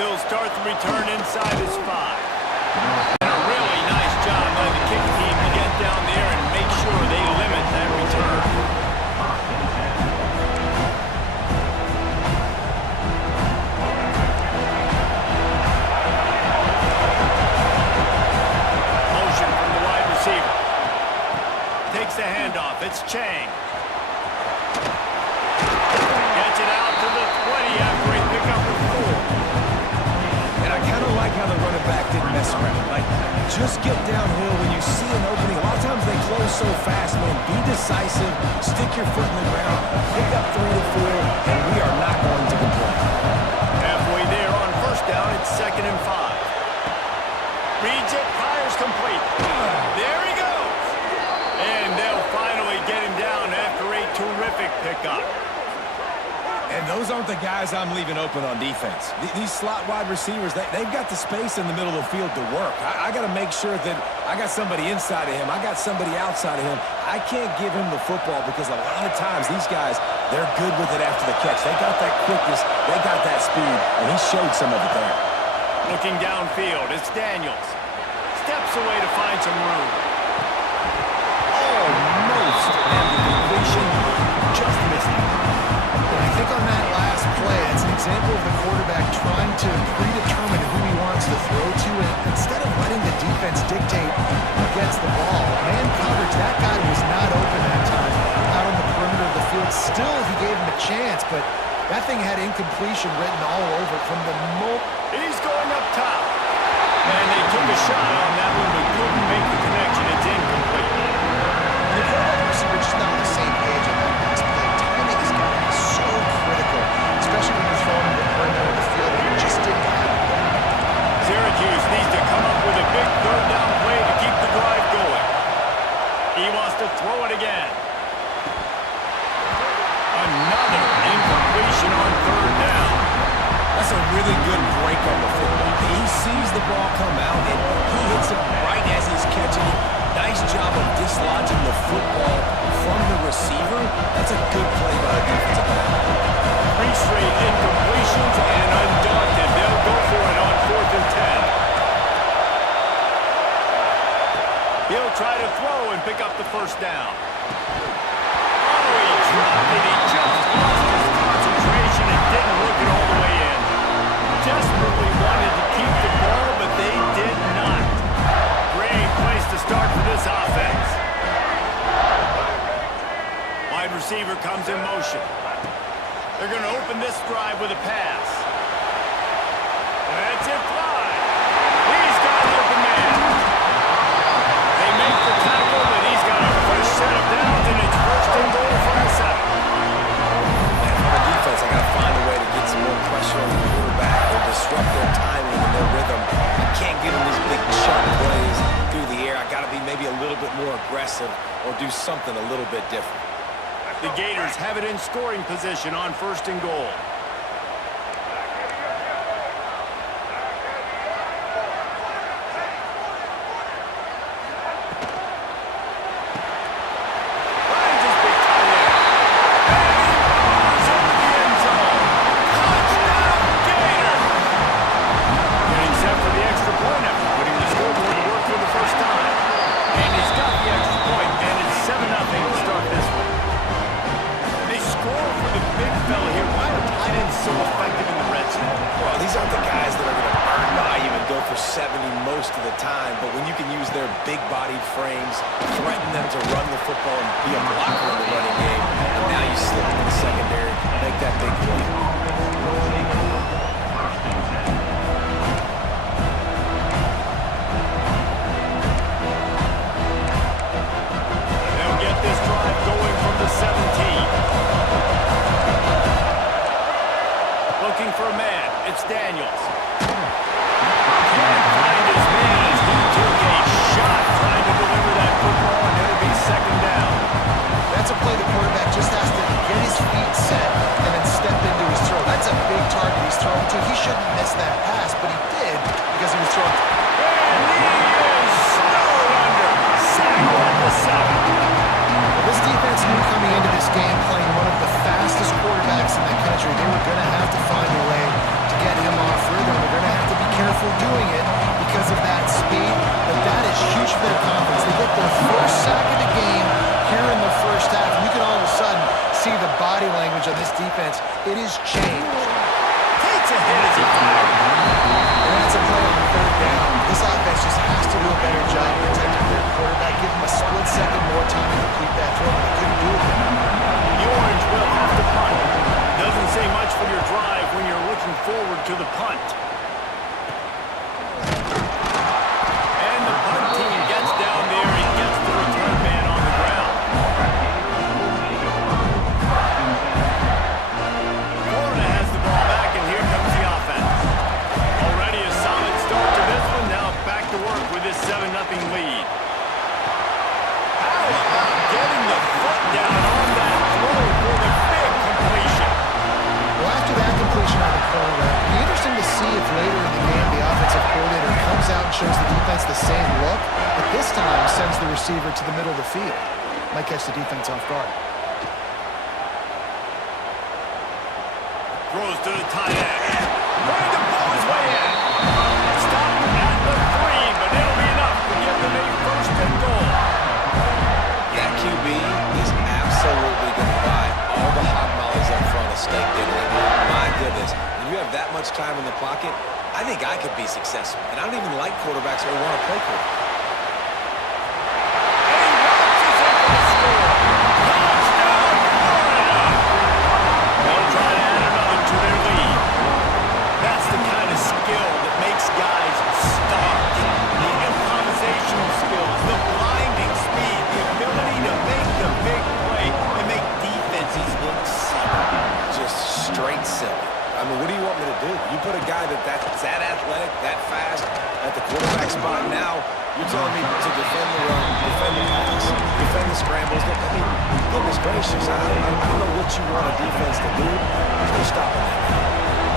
He'll start the return inside his 5. And a really nice job by the kick team to get down there and make sure they limit that return. Motion from the wide receiver. Takes the handoff. It's Chang. Gets it out to the 20 after he picked up the 4. I kind of like how the running back didn't mess around. Like, just get downhill when you see an opening. A lot of times they close so fast, man. Be decisive, stick your foot in the ground, pick up 3 to 4, and we are not going to complain. Halfway there on first down, it's 2nd and 5. Reads it, fires complete. There he goes. And they'll finally get him down after a terrific pickup. And those aren't the guys I'm leaving open on defense. These slot wide receivers, they've got the space in the middle of the field to work. I got to make sure that I got somebody inside of him. I got somebody outside of him. I can't give him the football because a lot of times these guys, they're good with it after the catch. They got that quickness. They got that speed, and he showed some of it there. Looking downfield, it's Daniels. Steps away to find some room. Almost at the completion. Just missed it. I think on that last play, it's an example of the quarterback trying to predetermine who he wants to throw to, and instead of letting the defense dictate who gets the ball. Man coverage, that guy was not open that time out on the perimeter of the field. Still, he gave him a chance, but that thing had incompletion written all over it from the moment. He's going up top. And they took a shot on that one, but couldn't make the connection. It's incomplete. The quarterback receiver just not on the same page on that next play. Timing has got to be so critical, especially when you're throwing the perimeter of the field. He just didn't have it. Syracuse needs to come up with a big 3rd down play to keep the drive going. He wants to throw it again. Another incompletion on 3rd down. That's a really good break on the football. He sees the ball come out, and he hits it right as he's catching it. Nice job of dislodging the football from the receiver. That's a good play by the defensive back. 3 straight incompletions, and undaunted, they'll go for it on 4th and 10. He'll try to throw and pick up the 1st down. Oh, he dropped it. He just lost his concentration and didn't look it all the way in. Desperately wanted to keep the ball, but they did not. Great place to start for this offense. Wide receiver comes in motion. They're going to open this drive with a pass. That's it, fly. He's got an open man. They make the tackle, but he's got a first set of downs, and it's 1st and goal from the 7. And for the defense, I got to find a way to get some more pressure on the quarterback or disrupt their timing and their rhythm. I can't give them these big chunk plays through the air. I got to be maybe a little bit more aggressive or do something a little bit different. The Gators have it in scoring position on 1st and goal. Finds his big tight end. And he runs into the end zone. Touchdown, Gators! Getting set for the extra point after putting the scoreboard to work for the first time. And he's got the extra point, and it's 7-0 to start this one. Score for the big fella here. Why are tight ends so effective in the red zone? Well, these aren't the guys that are going to burn by you and go for 70 most of the time, but when you can use their big-bodied frames, threaten them to run the football and be a blocker in the running game, and now you slip into the secondary, make that big play. They'll get this drive going from the 17. Looking for a man. It's Daniels. Can't find his man as he took a shot trying to deliver that football, and it'll be 2nd down. That's a play the quarterback just has to get his feet set and then step into It is changed. Takes a hit as he fired. And that's a play on 3rd down. This offense just has to do a better job protecting their quarterback. Give him a split second more time to complete that throw, but they couldn't do it there. The Orange will have to punt. Doesn't say much for your drive when you're looking forward to the punt. And the punt team gets down there and gets the return man on the ground. Florida has the ball back, and here comes the offense. Already a solid start to this one. Now back to work with this 7-0 lead. How about getting the foot down on that throw for the big completion? Well, after that completion on the corner, it'll be interesting to see if later in the game the offensive coordinator comes out and shows the defense the same look, but this time sends the receiver to the middle of the field. Might catch the defense off guard. Throws to the tight end. Going to pull his way in. Stop at the 3, but it'll be enough to give them a 1st and goal. That QB is absolutely going to buy all the hot mollies up front of steak dinner. My goodness, when you have that much time in the pocket, I think I could be successful. And I don't even like quarterbacks who want to play quarterback. I mean, what do you want me to do? You put a guy that's that athletic, that fast, at the quarterback spot. Now you're telling me to defend the run, defend the pass, defend the scrambles. I mean, goodness gracious, I don't know what you want a defense to do. There's no stopping that now.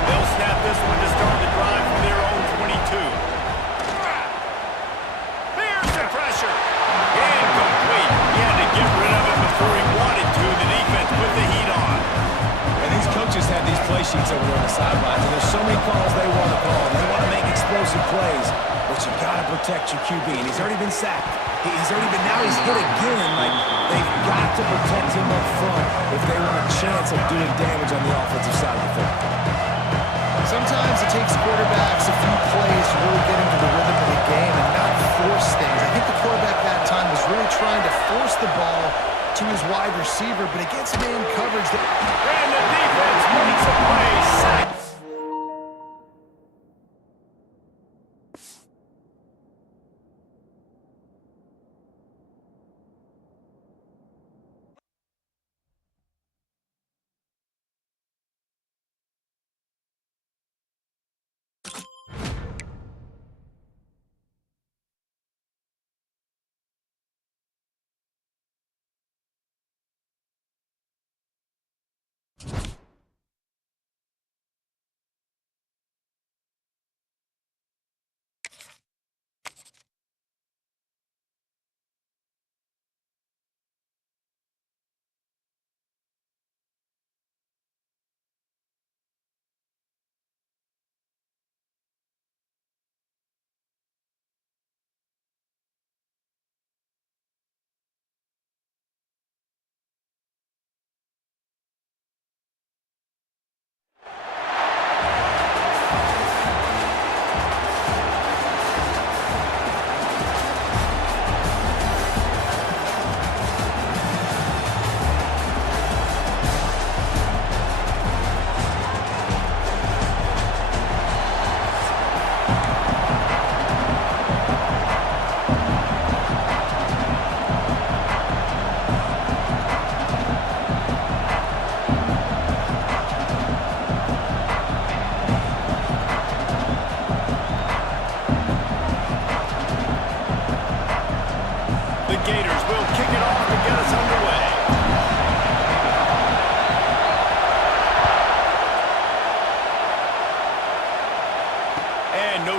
They'll snap this one to start the drive from their own 22. Here's the pressure. Incomplete. He had to get rid of it before he wanted to. The defense put the heat on. And these coaches have these play sheets over there on the sidelines, and there's so many calls they want to call. They want to make explosive plays, but you got to protect your QB, and he's already been sacked. Now he's hit again. Like, they've got to protect him up front if they want a chance of doing damage on the offensive side of the football. Sometimes it takes quarterbacks a few plays to really get into the rhythm of the game and not force things. I think the quarterback that time was really trying to force the ball to his wide receiver, but against man coverage. And the defense makes a play. Sack.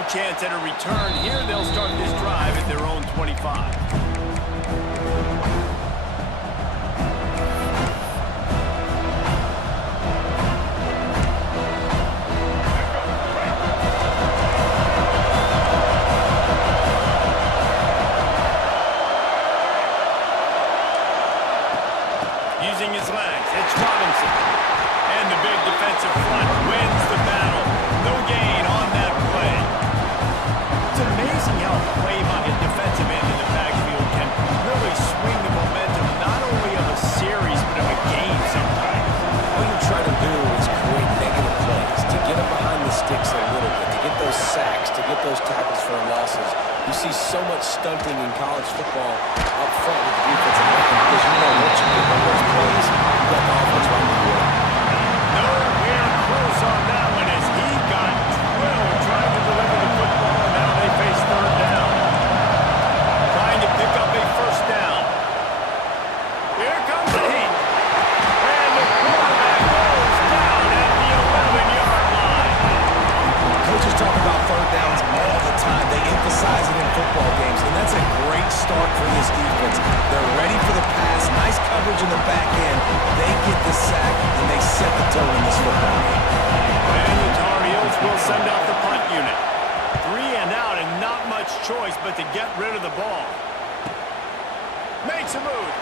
Chance at a return here. They'll start this drive at their own 25. Using his legs, it's Robinson. And the big defense college football up front with the defensive line because you know once you get on those plays, you got the offense right the way. Nowhere close on that one as he got drilled trying to deliver the football, and now they face third down. Trying to pick up a first down. Here comes the heat. And the quarterback goes down at the 11-yard line. Coaches talk about third downs all the time. They emphasize it in football games, and that's a great start for this defense. They're ready for the pass, nice coverage in the back end. They get the sack, and they set the tone in this football game. And the Tar Heels will send out the punt unit. 3 and out, and not much choice but to get rid of the ball. Makes a move.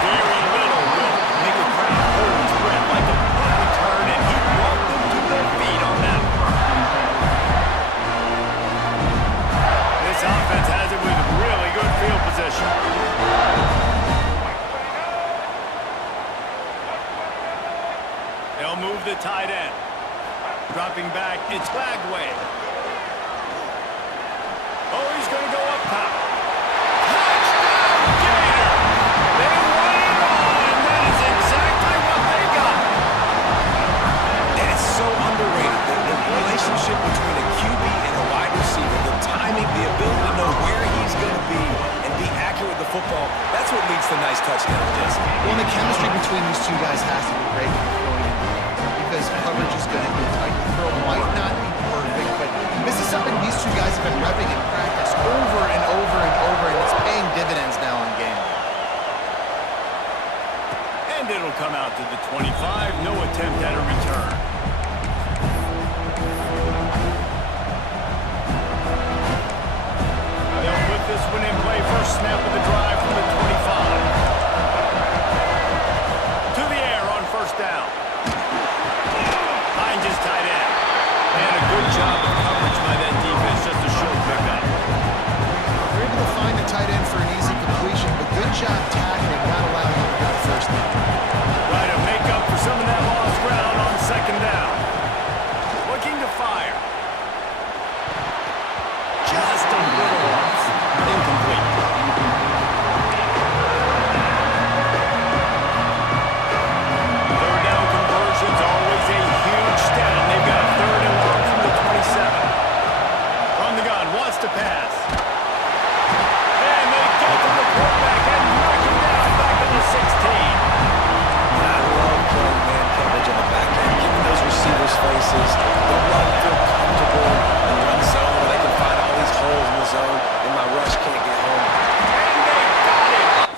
Very little will make a crowd hold its breath like a punt return, and he brought them to their feet on that one. This offense has it with really good field position. They'll move the tight end. Dropping back, it's Bagway. Oh, he's going to go up top. Touchdown, Gator! They won it all, and that is exactly what they got. And it's so underrated. The relationship between a QB and a wide receiver, the timing, the ability to know where he's going to be and be accurate with the football, that's what leads to nice touchdowns, Jesse. Well, the chemistry between these two guys has to be great when you're throwing in because coverage is going to be tight. The throw might not be perfect, but this is something these two guys have been repping in practice over and over and over, and it's paying dividends now in game. And it'll come out to the 25. No attempt at a return. They'll put this one in play. First snap of the drive from the 25. To the air on first down. Finds his tight end. And a good job of coverage by that defense. Just a short pickup. They're able to find the tight end for an easy completion, but good job tackling, not allowing him to get the first down. Try to make up for some of that lost ground on second down. Looking to fire. Just a little off. Incomplete. Third down conversion's always a huge stat. They've got a third and long from the 27. From the gun, wants to pass. And they get to the quarterback and knock him down back to the 16. I love playing man coverage on the back end, giving those receivers faces. Don't let them feel comfortable in run zone where they can find all these holes in the zone, and my rush can't get home. And they got it.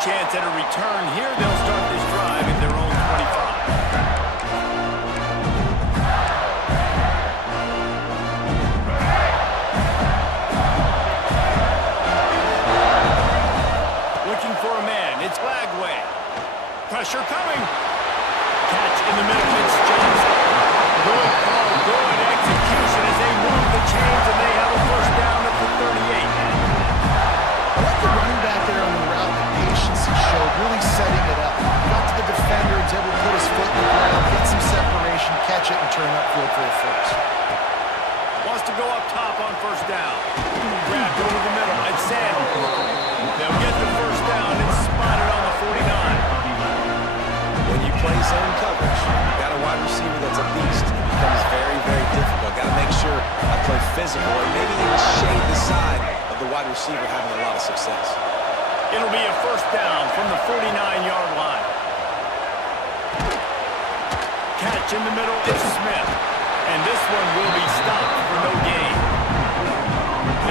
chance at a return here. They'll start this drive at their own 25. Looking for a man. It's Glad. venturing upfield for a first. Wants to go up top on first down. Grabbed over the middle and Sam. They'll get the first down and spotted on the 49. When you play zone coverage, you got a wide receiver that's a beast. It becomes very, very difficult. Got to make sure I play physical and maybe even shade the side of the wide receiver having a lot of success. It'll be a first down from the 49-yard line. Catch in the middle is Smith. And this one will be stopped for no gain.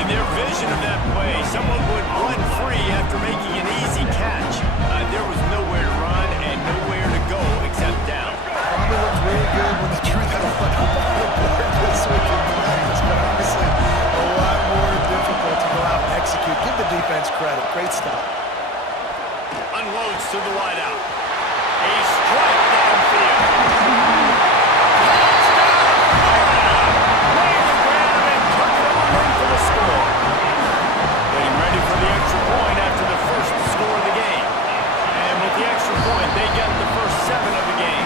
In their vision of that play, someone would run free after making an easy catch. There was nowhere to run and nowhere to go except down. Probably looked really good when they threw that one up on the board this week in practice, but obviously a lot more difficult to go out and execute. Give the defense credit. Great stop. Unloads to the wideout. A strike downfield. They get the first 7 of the game.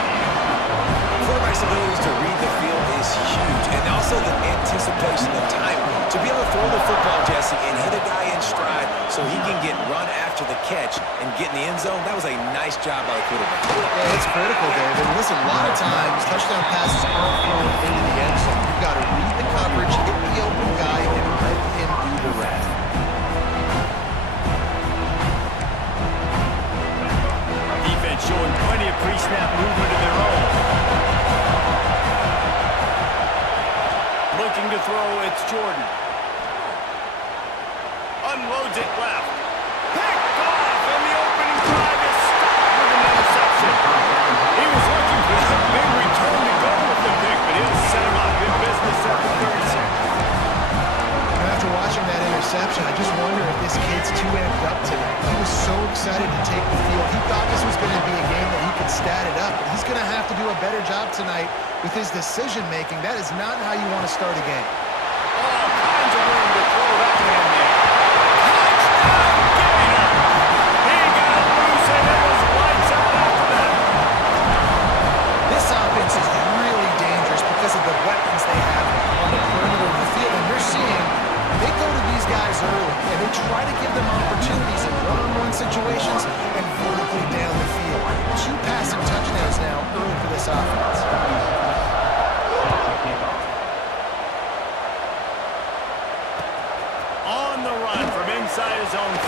Quarterback's ability to read the field is huge, and also the anticipation of time. To be able to throw the football, Jesse, and hit a guy in stride so he can get run after the catch and get in the end zone, that was a nice job by the quarterback. Yeah, it's critical, David. Listen, a lot of times, touchdown passes aren't thrown into the end zone. You've got to read the coverage, hit the open guy, and let him do the rest. Showing plenty of pre-snap movement of their own. Looking to throw, it's Jordan. Unloads it left. Picked off, and the opening drive is stopped with an interception. He was looking for a big return to go with the pick, but he'll set him up. Good business after 30 seconds. After watching that interception, I just wonder if this kid's too amped up tonight. He was so excited to take the field. He thought this was going to be a game that he could stat it up, but he's going to have to do a better job tonight with his decision-making. That is not how you want to start a game. All kinds of room to throw that man there. Touchdown, Gator! He got loose, and it was lights out after that. This offense is really dangerous because of the weapons they have on the perimeter of the field, and you're seeing they go to these guys early, and they try to give them opportunities in one-on-one situations and vertically down the field. 2 passing touchdowns now early for this offense. On the run from inside his own 5.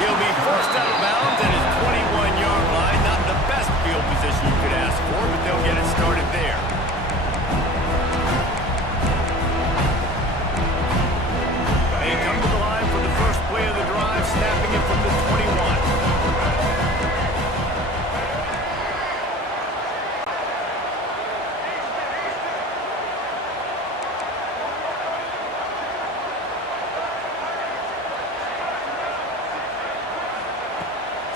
He'll be first out of bounds at his 21-yard line. Not the best field position you could ask for, but they'll get it started there. They come to the line for the first play of the drive, snapping it from the 21.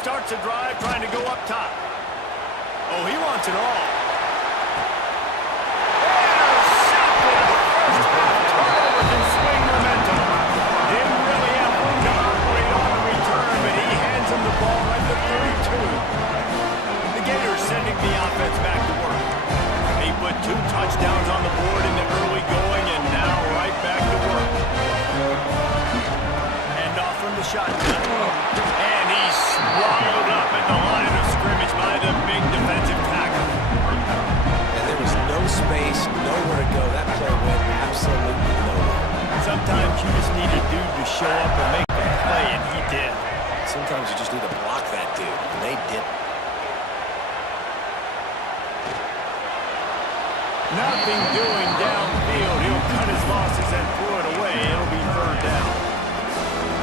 Starts a drive, trying to go up top. Oh, he wants it all. Intercepted! First half turnover can swing momentum. Didn't really have room to operate on the return, but he hands him the ball at the 32. The Gators sending the offense back to work. They put 2 touchdowns on the board in the early going, and now right back to work. Hand off from the shotgun. And he's swallowed up at the line of scrimmage by the big defensive tackle. And there was no space, nowhere to go. That play went absolutely nowhere. Sometimes you just need a dude to show up and make the play, and he did. Sometimes you just need to block that dude, and they didn't. Nothing doing downfield. He'll cut his losses and throw it away. It'll be 3rd down.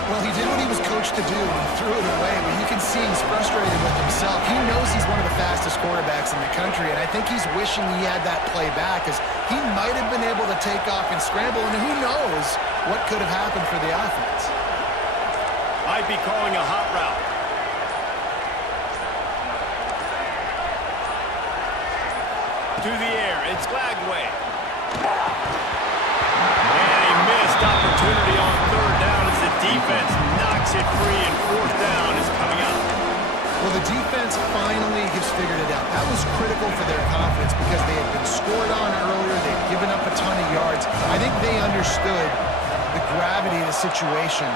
Well, he did what he was coached to do, and he threw it away, but you can see he's frustrated with himself. He knows he's one of the fastest quarterbacks in the country, and I think he's wishing he had that play back, because he might have been able to take off and scramble, and who knows what could have happened for the offense. Might be calling a hot route. To the air, it's Glagway. And a missed opportunity on 3rd down as the defense knocks it free, and 4th down is coming up. Well, the defense finally has figured it out. That was critical for their confidence. because they had been scored on earlier. They'd given up a ton of yards. I think they understood the gravity of the situation.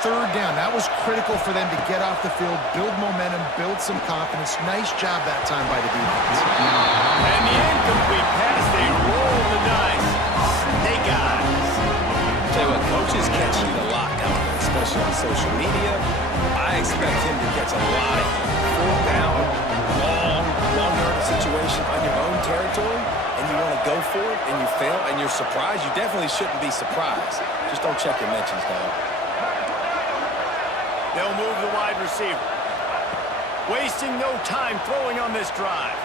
Third down, that was critical for them to get off the field, build momentum, build some confidence. Nice job that time by the defense. And the incomplete pass, they roll the dice. Snake eyes. Tell you what, coaches catch you a lot down there, especially on social media. I expect him to catch a lot of heat. Fourth down, long yard situation on your own territory, and you want to go for it, and you fail, and you're surprised. You definitely shouldn't be surprised. Just don't check your mentions, dog. They'll move the wide receiver. Wasting no time throwing on this drive.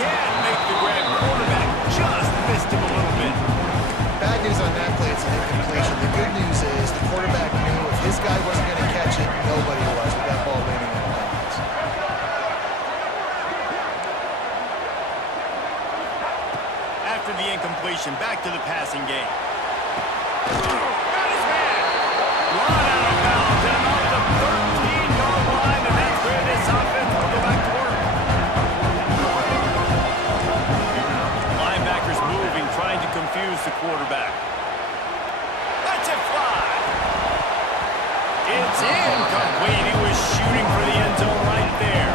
Can't make the grab. Quarterback just missed him a little bit. Bad news on that play, it's an incompletion. The good news is the quarterback knew if his guy wasn't going to catch it, nobody was with that ball landing in the bounds. After the incompletion, back to the passing game. Got his man. Run out of bounds and off the 13-yard line, and that's where this offense will go back to work. Linebackers moving, trying to confuse the quarterback. Let's it fly. It's incomplete. He was shooting for the end zone right there.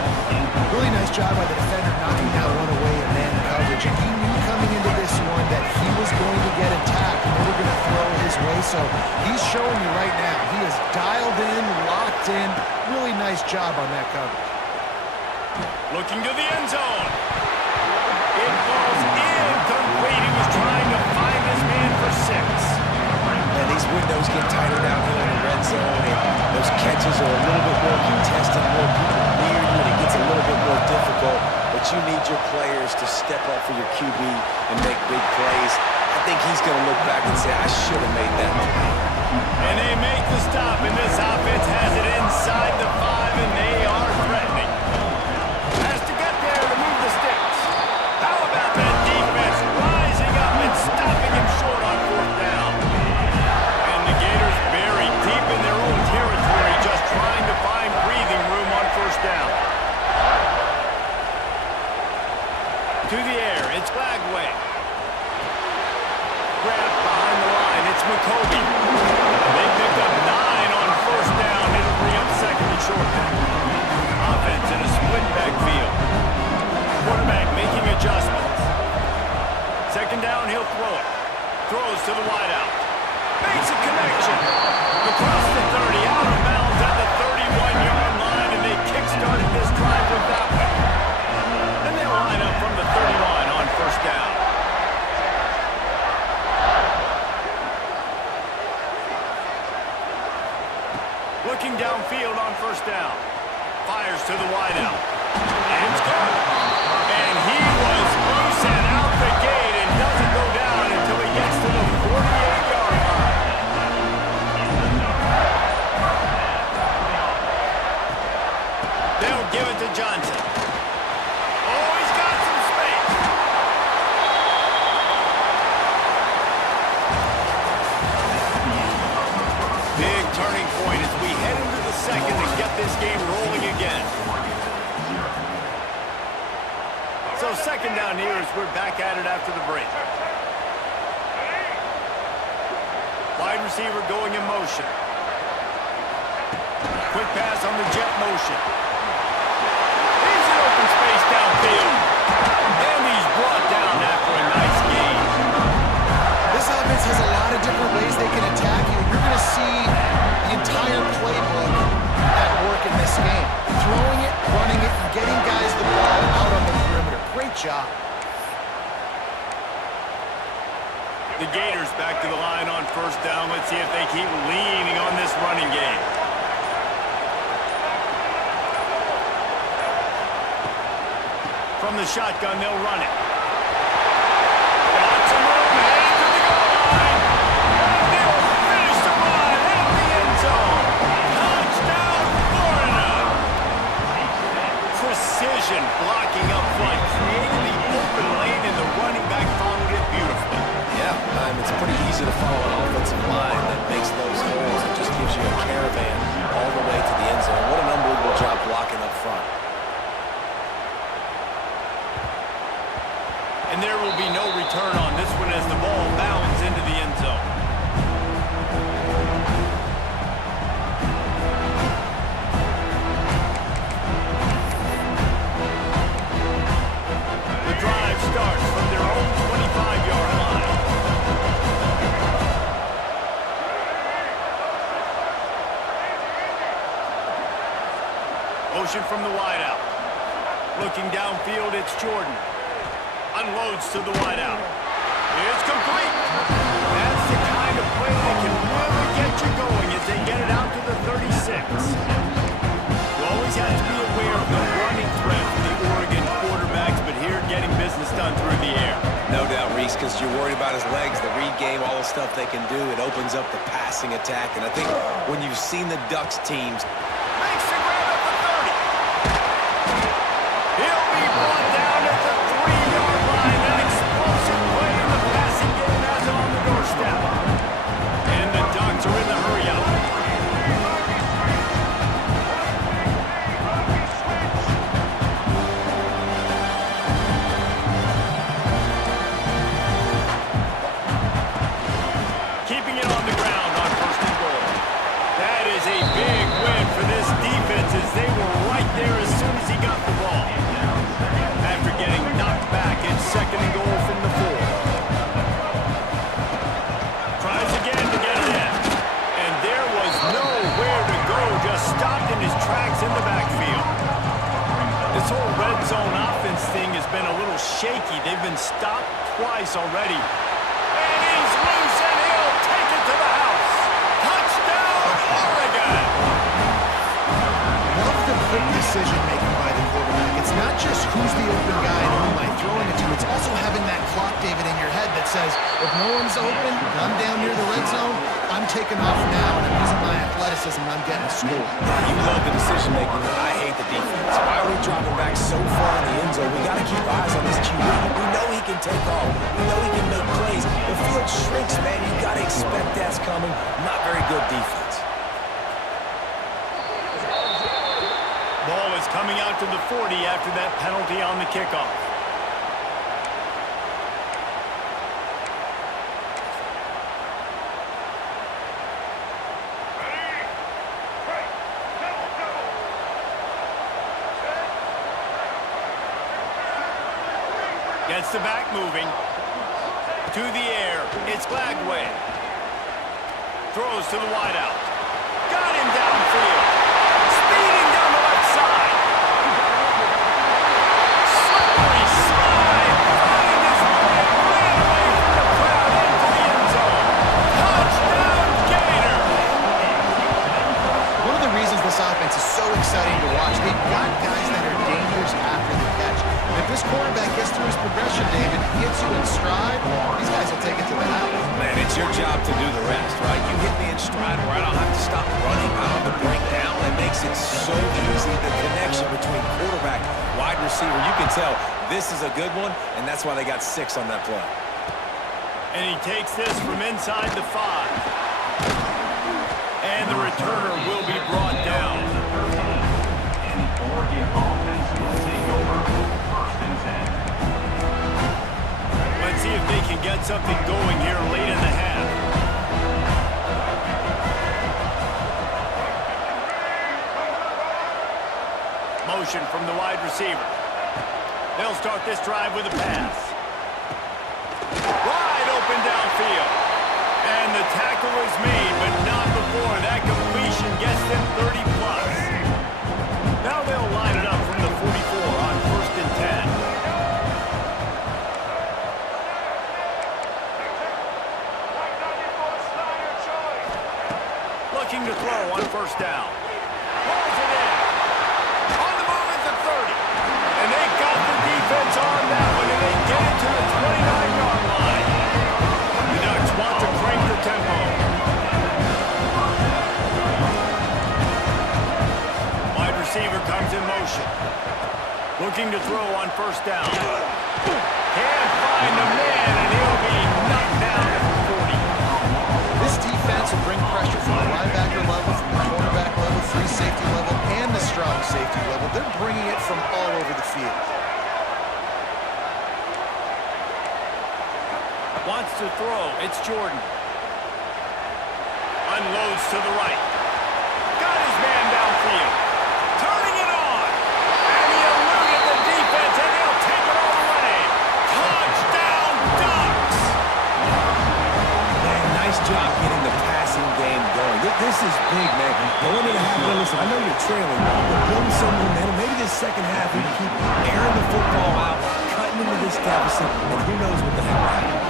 Really nice job by the defender knocking that one away in man coverage. And he knew coming into this one that he was going to get attacked and they were going to throw his way. So he's showing you right now. He is dialed in, locked in. Really nice job on that coverage. Looking to the end zone. It falls incomplete. He was trying to find his man for 6. And these windows get tighter down here in the red zone, and those catches are a little bit more contested, more people near you, and it gets a little bit more difficult. But you need your players to step up for your QB and make big plays. I think he's going to look back and say, I should have made that play. And they make the stop, and this offense has it inside the 5, and they are threatening. Has to get there to move the sticks. How about that defense rising up and stopping him short on 4th down? And the Gators buried deep in their own territory, just trying to find breathing room on 1st down. To the air, it's Flagway. Grab behind the line, it's McCoby. They picked up 9 on 1st down. It'll bring up 2nd and short. Offense in a split backfield. Quarterback making adjustments. 2nd down, he'll throw it. Throws to the wideout. Makes a connection. Across the 30, out of bounds at the 31-yard line, and they kick-started this drive with that one. And they'll line up from the 31 on 1st down. Looking downfield on 1st down. Fires to the wideout. And it's good. And he was loose and out the gate and doesn't go down until he gets to the 48-yard line. They'll give it to Johnson. Oh, he's got some space. Big turning point as we head into the 2nd and get this game rolling again. So 2nd down here as we're back at it after the break. Wide receiver going in motion. Quick pass on the jet motion. He's in open space downfield. And he's brought down after a nice gain. This offense has a lot of different ways they can attack you. You're going to see the entire playbook at work in this game. Throwing it, running it, and getting guys the ball out on the perimeter. Great job. The Gators back to the line on 1st down. Let's see if they keep leaning on this running game. From the shotgun, they'll run it. Lots of room, heading to the goal line. And they'll finish the run at the end zone. Touchdown, Florida. Precision blocking up front, creating the open lane, and the running back followed it beautifully. Yeah, it's pretty easy to follow an offensive line that makes those holes. It just gives you a caravan all the way to the end zone. What an unbelievable job blocking up front. Looking downfield, it's Jordan. Unloads to the wideout. It's complete. That's the kind of play that can really get you going as they get it out to the 36. You always have to be aware of the running threat from the Oregon quarterbacks, but here getting business done through the air. No doubt, Reese, because you're worried about his legs, the read game, all the stuff they can do. It opens up the passing attack. And I think when you've seen the Ducks teams, Makes the grab at the 30. He'll be brought down at the 3-yard line. An explosive play in the passing game has him on the doorstep. And the Ducks are in the hurry-up. Keeping it on the ground on first and goal. That is a big win for this defense as they were right there as soon as he got the ball. After getting knocked back, it's second and goal from the 4. Tries again to get it in. And there was nowhere to go, just stopped in his tracks in the backfield. This whole red zone offense thing has been a little shaky. They've been stopped twice already. And he's loose, and he'll take it to the house. Touchdown, Oregon! Love the quick decision-making by the quarterback. It's not just who's the open guy and who am I throwing it to. It's also having that clock, David, in your head that says, if no one's open, I'm down near the red zone, I'm taking off now, and I'm using my athleticism, and I'm getting a score. you love the decision-making. I hate the defense. Why are we dropping back so far in the end zone? We got to keep eyes on this QB. We know he can take off. We know he can make plays. The field shrinks, man. You got to expect that's coming. Not very good defense. Ball is coming out to the 40 after that penalty on the kickoff. Gets the back moving. To the air. It's Glagway. Throws to the wideout. Got him downfield. Speeding down the left side. Slippery slide. Find his way and ran away from the crowd into the end zone. Touchdown, Gator. One of the reasons this offense is so exciting to watch, they've got guys that are dangerous after the catch. If this quarterback gets through his progression, David, gets you in stride, these guys will take it to the house. Man, it's your job to do the rest, right? You hit me in stride where I don't have to stop running. I don't have to break down. It makes it so easy, the connection between quarterback, wide receiver. You can tell this is a good one, and that's why they got 6 on that play. And he takes this from inside the 5. And the returner will be brought down. Let's see if they can get something going here late in the half. Motion from the wide receiver. They'll start this drive with a pass. Wide open downfield. And the tackle is made, but not before that completion gets them 30+. Now they'll line it up from the 44 on first and 10. Looking to throw on first down. Pulls it in. On the move at the 30. And they got the defense on that one, and they get it to the 29-yard line. The Ducks want to crank the tempo. Wide receiver comes in motion. Looking to throw on first down. Can't find the man, and he'll be knocked down at the 40. This defense will bring pressure from the linebacker level, from the cornerback level, free safety level, and the strong safety level. They're bringing it from all over the field. Wants to throw. It's Jordan. Unloads to the right. Got his man downfield. Turning it on. And he eluded the defense, and he'll take it all the way. Touchdown, Ducks! Man, nice job getting the passing game going. This is big, man. Going into the half, listen, I know you're trailing, but building some momentum. Maybe this second half, we can keep airing the football out, cutting into this deficit, and who knows what the heck will happen.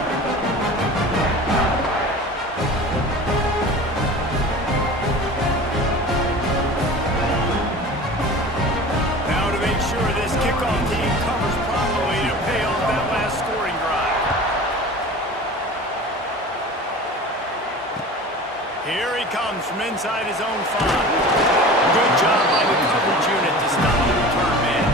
Now to make sure this kickoff team covers properly to pay off that last scoring drive. Here he comes from inside his own 5. Good job by the coverage unit to stop the return man.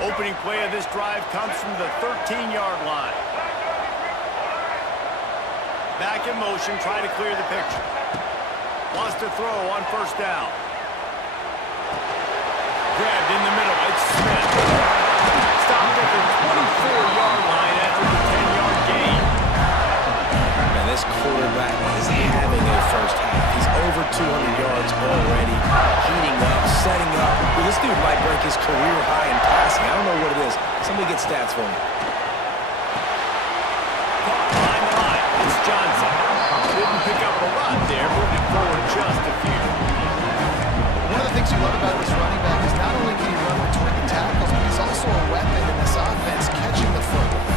Opening play of this drive comes from the 13-yard line. Back in motion, try to clear the picture. Wants to throw on first down. Grabbed in the middle, it's Smith. Stopped at the 24-yard line after the 10-yard gain. Man, this quarterback is having a first half. He's over 200 yards already, heating up, setting up. Well, this dude might break his career high in passing. I don't know what it is. Somebody get stats for me. Caught behind the line, it's Johnson. Didn't pick up a lot there, moving forward just a few. One of the things you love about this running back is not only can he run between the tackles, but he's also a weapon in this offense, catching the football.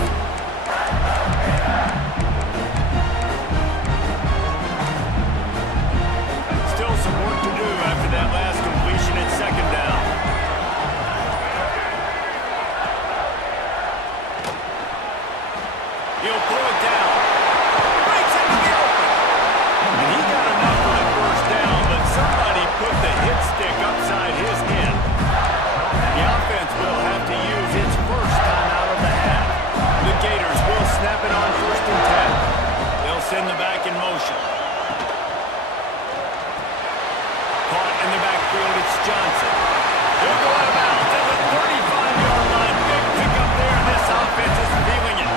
Still some work to do after that last completion at second down. He'll pull it down. Breaks into the open. And he got enough for the first down, but somebody put the hit stick upside his head. The offense will have to use its first time out of the half. The Gators will snap it on 1st and 10. They'll send the back in motion. Caught in the backfield, it's Johnson. He'll go out of bounds at the 35-yard line. Big pickup there. This offense is feeling it.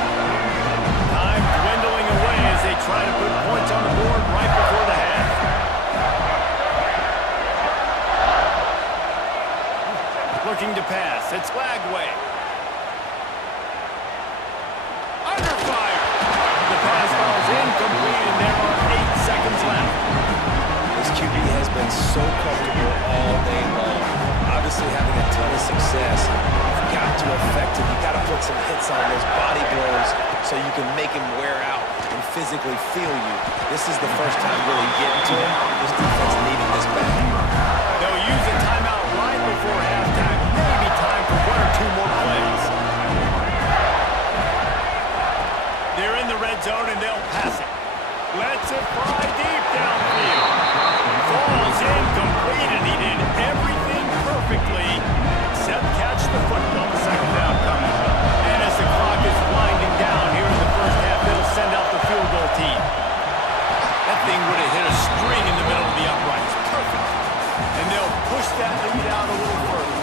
Time dwindling away as they try to put points on the board right before the half. Looking to pass. It's Lagway. Under fire. The pass falls incomplete, and there are 8 seconds left. This QB has been so comfortable all day long. Obviously having a ton of success. You've got to affect him. You've got to put some hits on those body blows so you can make him wear out and physically feel you. This is the first time really getting to him. This defense needing this back. They'll use a timeout right before halftime. Maybe time for 1 or 2 more plays. They're in the red zone, and they'll pass it. Lets it fly deep downfield. Falls incomplete, and he did everything perfectly except catch the football. Second down coming. And as the clock is winding down here in the first half, they'll send out the field goal team. That thing would have hit a string in the middle of the uprights. Perfect. And they'll push that lead out a little further.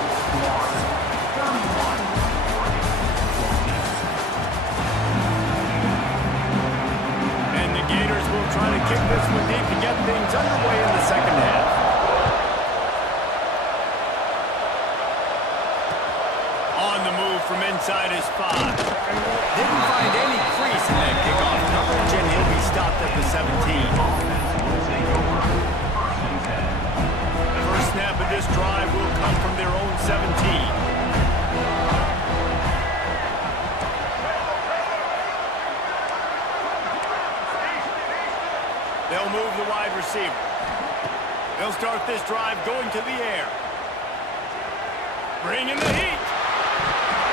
And the Gators will try to kick this one deep to get things underway in the second half. On the move from inside his 5. Didn't find any crease in that kickoff coverage, and he'll be stopped at the 17. First snap of this drive will come from their own 17. They'll move the wide receiver. They'll start this drive going to the air. Bringing the heat.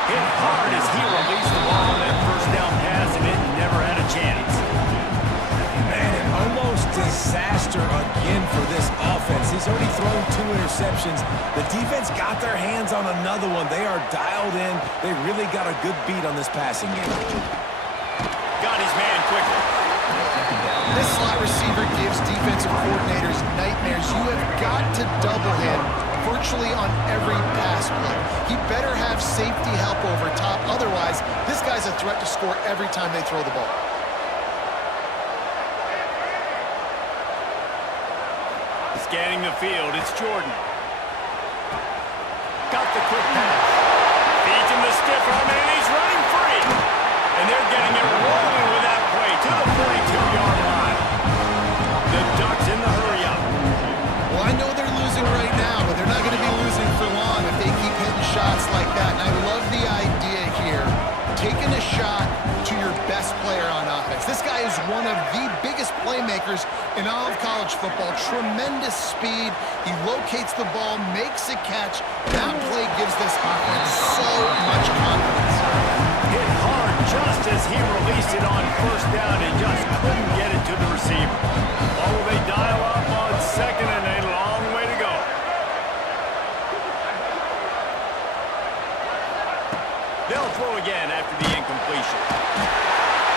Hit hard as he released the ball on that first down pass, and it never had a chance. Man, an almost disaster again for this offense. He's already thrown 2 interceptions. The defense got their hands on another one. They are dialed in. They really got a good beat on this passing game. Got his man quickly. This slot receiver gives defensive coordinators nightmares. You have got to double him virtually on every pass play. He better have safety help over top. Otherwise, this guy's a threat to score every time they throw the ball. Scanning the field, it's Jordan. Got the quick pass. Feeds him the stiff arm, and he's running free. And they're getting it rolling with that play to the 42-yard line. The Ducks in the hurry-up. Well, I know they're losing right now, but they're not going to be losing for long if they keep hitting shots like that. And I love the idea here, taking a shot to your best player on offense. This guy is one of the biggest playmakers in all of college football. Tremendous speed. He locates the ball, makes a catch. That play gives this offense so much confidence. Hit hard just as he released it on first down and just couldn't get it to the receiver. Oh, they dial up on second and a long way to go. They'll throw again after the incompletion.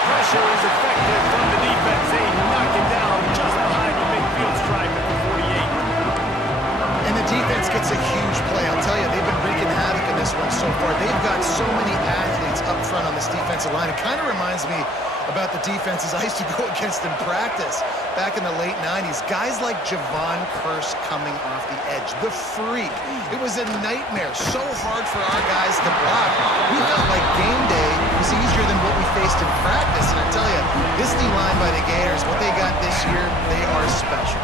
Pressure is effective from the defense. They knock it down just behind the midfield stripe at the 48. And the defense gets a huge play. I'll tell you, they've been wreaking havoc in this one so far. They've got so many athletes up front on this defensive line. It kind of reminds me about the defenses I used to go against in practice back in the late 90s. Guys like Javon Curse coming off the edge. The freak. It was a nightmare. So hard for our guys to block. We felt like game day was easier than what we faced in practice. And I tell you, this D-line by the Gators, what they got this year, they are special.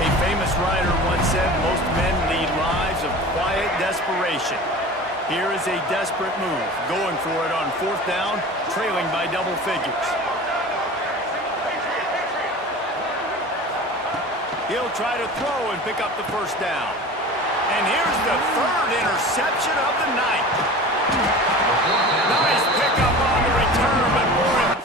A famous writer once said, most men lead lives of quiet desperation. Here is a desperate move, going for it on fourth down, trailing by double figures. He'll try to throw and pick up the first down. And here's the third interception of the night. Nice pickup on the return, but boy,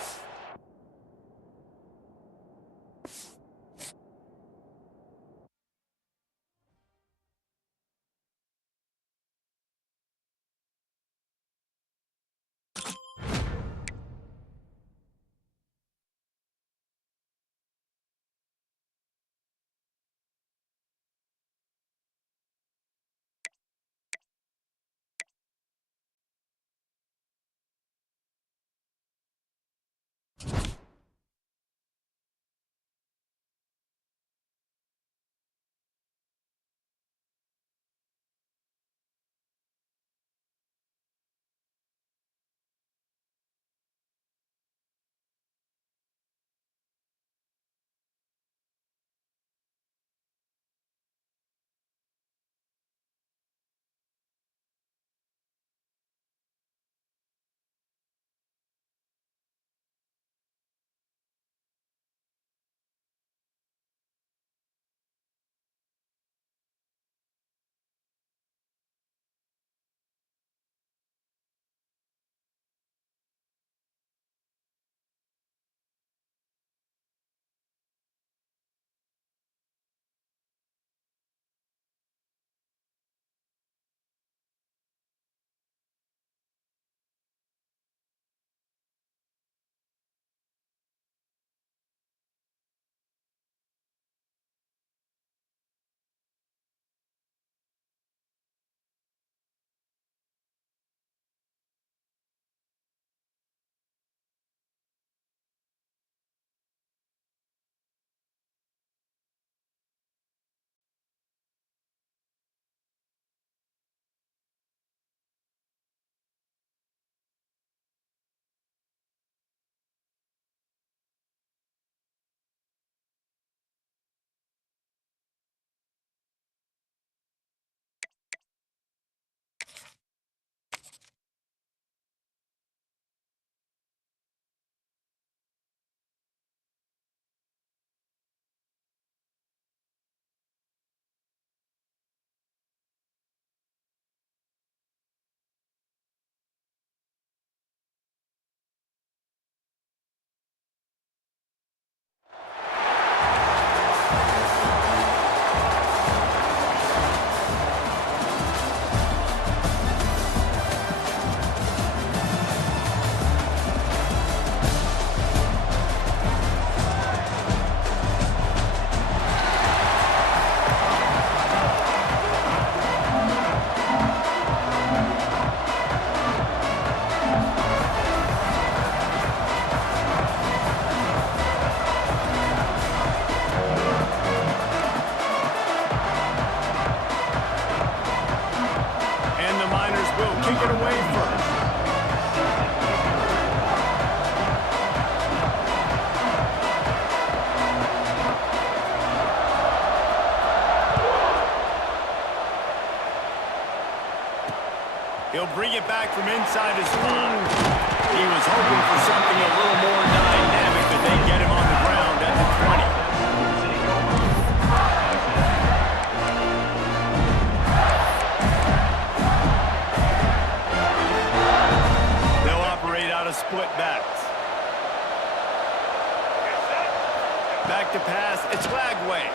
He'll bring it back from inside his 5. He was hoping for something a little more dynamic, but they get him on the ground at the 20. They'll operate out of split backs. Back to pass. It's Lagway.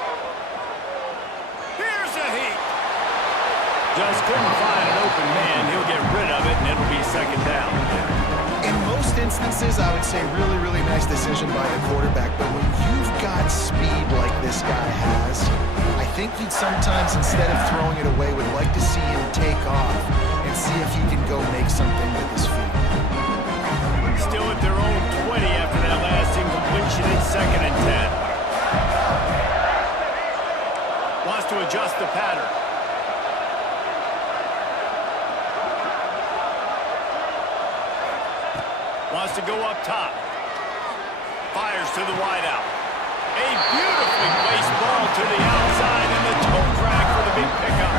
Here's a heat. Just couldn't find an open man. He'll get rid of it, and it'll be second down. In most instances, I would say really, really nice decision by the quarterback. But when you've got speed like this guy has, I think you'd sometimes, instead of throwing it away, would like to see him take off and see if he can go make something with his feet. Still at their own 20 after that last incompletion. It's second and 10. Wants to adjust the pattern. Wants to go up top. Fires to the wideout. A beautifully placed ball to the outside, and the toe drag for the big pickup.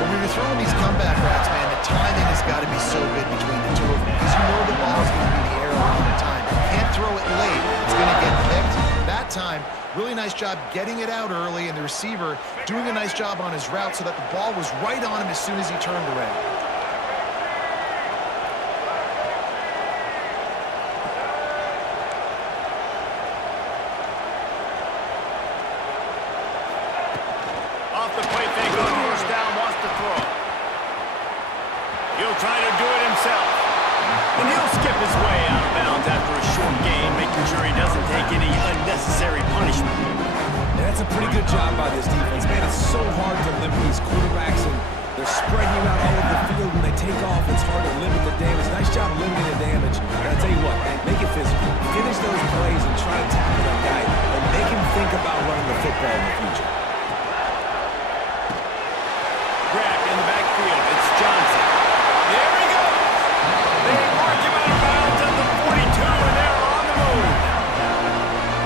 When you're throwing these comeback routes, man, the timing has got to be so good between the two of them because you know the ball's going to be in the air a lot of the time. You can't throw it late. It's going to get picked. That time, really nice job getting it out early, and the receiver doing a nice job on his route so that the ball was right on him as soon as he turned around. Off the play fake on first down, wants to throw. He'll try to do it himself. And he'll skip his way out of bounds after a short gain, making sure he doesn't take any unnecessary punishment. And that's a pretty good job by this defense. Man, it's so hard to limit these quarterbacks, and they're spreading you out all over the field. When they take off, it's hard to limit the damage. Nice job limiting the damage. And I'll tell you what, make it physical. Finish those plays and try to tackle that guy and make him think about running the football in the future. Grabbed in the backfield. It's Johnson. There he goes. They mark him out of bounds at the 42, and they're on the move.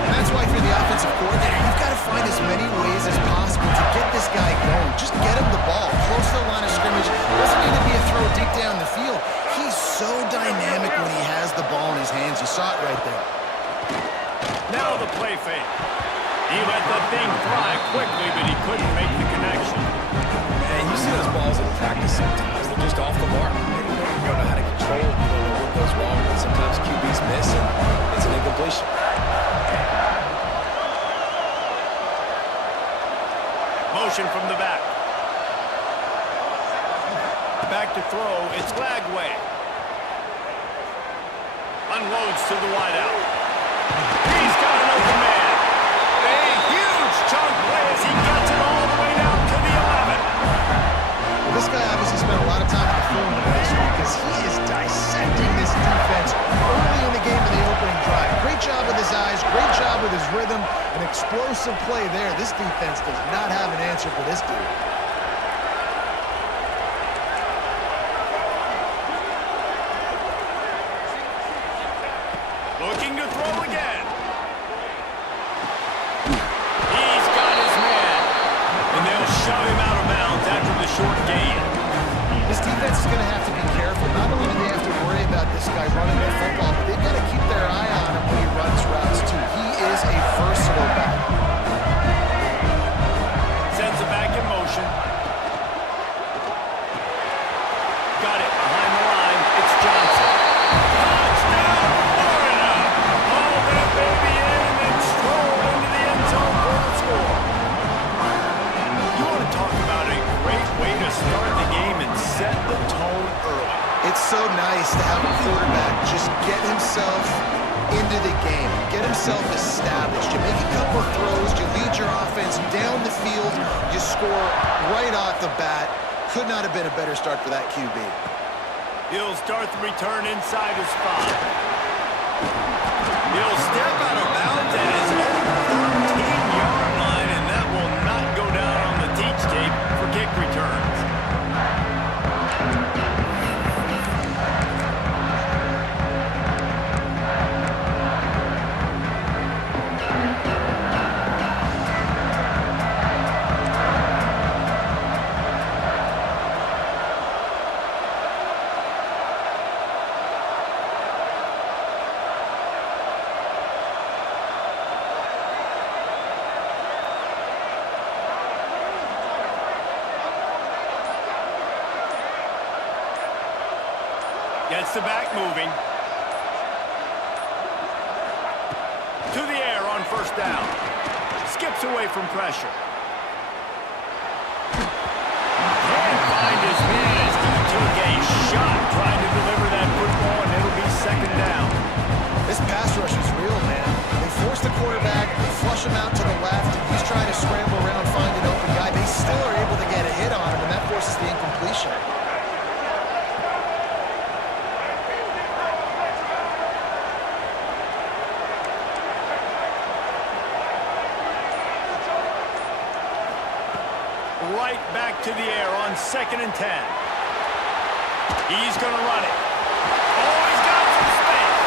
And that's why if you're the offensive coordinator, you've got to find as many ways as possible to get this guy going. Just get him the ball close to the line of scrimmage. Doesn't need to be a throw deep down the field. He's so dynamic when he has the ball in his hands. You saw it right there. Now the play fake. He let the thing fly quickly, but he couldn't make the connection. And you see those balls in practice sometimes. They're just off the mark. You don't know how to control it. You don't know what goes wrong. And sometimes QBs miss, and it's an incompletion. Motion from the back. Back to throw. It's Lagway. Unloads to the wideout. He's got an open man. A huge chunk play as he gets it all the way down to the 11. Well, this guy obviously spent a lot of time in the film this week because he is dissecting this defense early in the game in the opening drive. Great job with his eyes, great job with his rhythm, an explosive play there. This defense does not have an answer for this dude. Looking to throw again. He's got his man. And they'll shove him out of bounds after the short gain. This defense is going to have to be careful. Not only do they have to worry about this guy running the football, but they've got to keep their eye on him when he runs routes, too. He is a versatile back. Sends it back in motion. Got it behind the line. It's Johnson. Touchdown, Florida! Haul that baby in and then stroll into the end zone for the score. You want to talk about a great way to start the game and set the tone early. It's so nice to have a quarterback just get himself into the game, get himself established. You make a couple of throws, you lead your offense down the field, you score right off the bat. Could not have been a better start for that QB. He'll start the return inside his 5. He'll step out of bounds at his own 13-yard line, and that will not go down on the teach tape for kick returns. Gets the back moving. To the air on first down. Skips away from pressure. Can't find his man as he took a shot trying to deliver that football, and it'll be second down. This pass rush is real, man. They force the quarterback, they flush him out to the left, and he's trying to scramble around, find an open guy. They still are able to get a hit on him, and that forces the incompletion. Right back to the air on 2nd and 10. He's going to run it. Oh, he's got some space.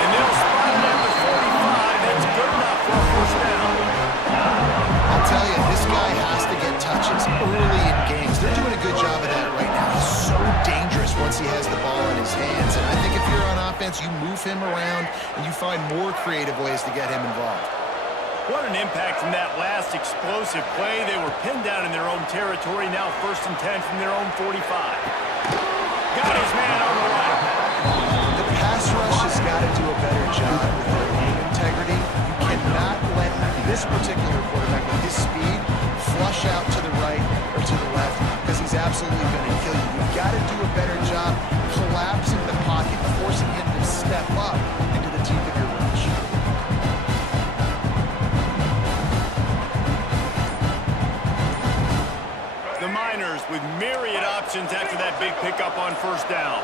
And they'll spot it at the 45. That's good enough for a first down. I'll tell you, this guy has to get touches early in games. They're doing a good job of that right now. He's so dangerous once he has the ball in his hands. And I think if you're on offense, you move him around and you find more creative ways to get him involved. What an impact from that last explosive play. They were pinned down in their own territory. Now 1st and 10 from their own 45. Got his man on the right. The pass rush has got to do a better job with their game integrity. You cannot let this particular quarterback with his speed flush out to the right or to the left because he's absolutely going to kill you. You've got to do a better job collapsing the pocket, forcing him to step up into the teeth of your rush. With myriad options after that big pickup on first down.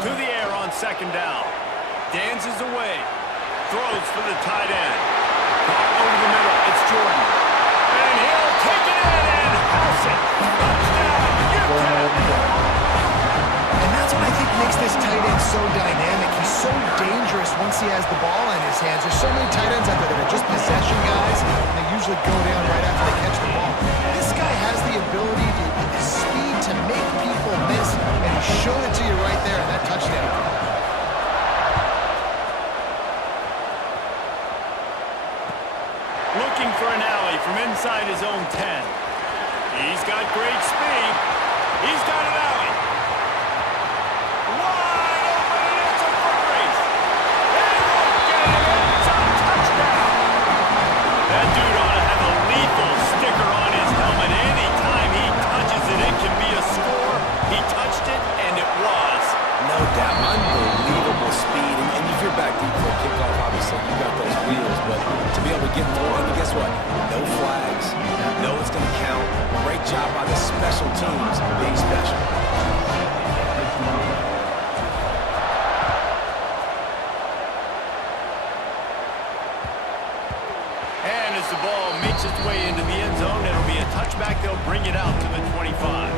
To the air on 2nd down. Dances away. Throws for the tight end. Caught over the middle. It's Jordan. And he'll take it in and house it. Touchdown, Utah! And that's what I think makes this tight end so dynamic. He's so dangerous once he has the ball in his hands. There's so many tight ends out there that are just possession guys, and they usually go down right after they catch the ball. This guy has the ability to, the speed to make people miss, and he showed it to you right there in that touchdown. Looking for an alley from inside his own 10. He's got great speed. He's got an alley. Wide open, and it's a foot race. And look at him, it's a touchdown. That dude ought to have a lethal sticker on his helmet. Anytime he touches it, it can be a score. He touched it, and it was. No doubt. Unbelievable speed. And if you're back deep for a kickoff, obviously, you got those wheels. But to be able to get through, and guess what? No flags. No, it's going to count. Great job by the special teams being special. And as the ball makes its way into the end zone, it'll be a touchback. They'll bring it out to the 25.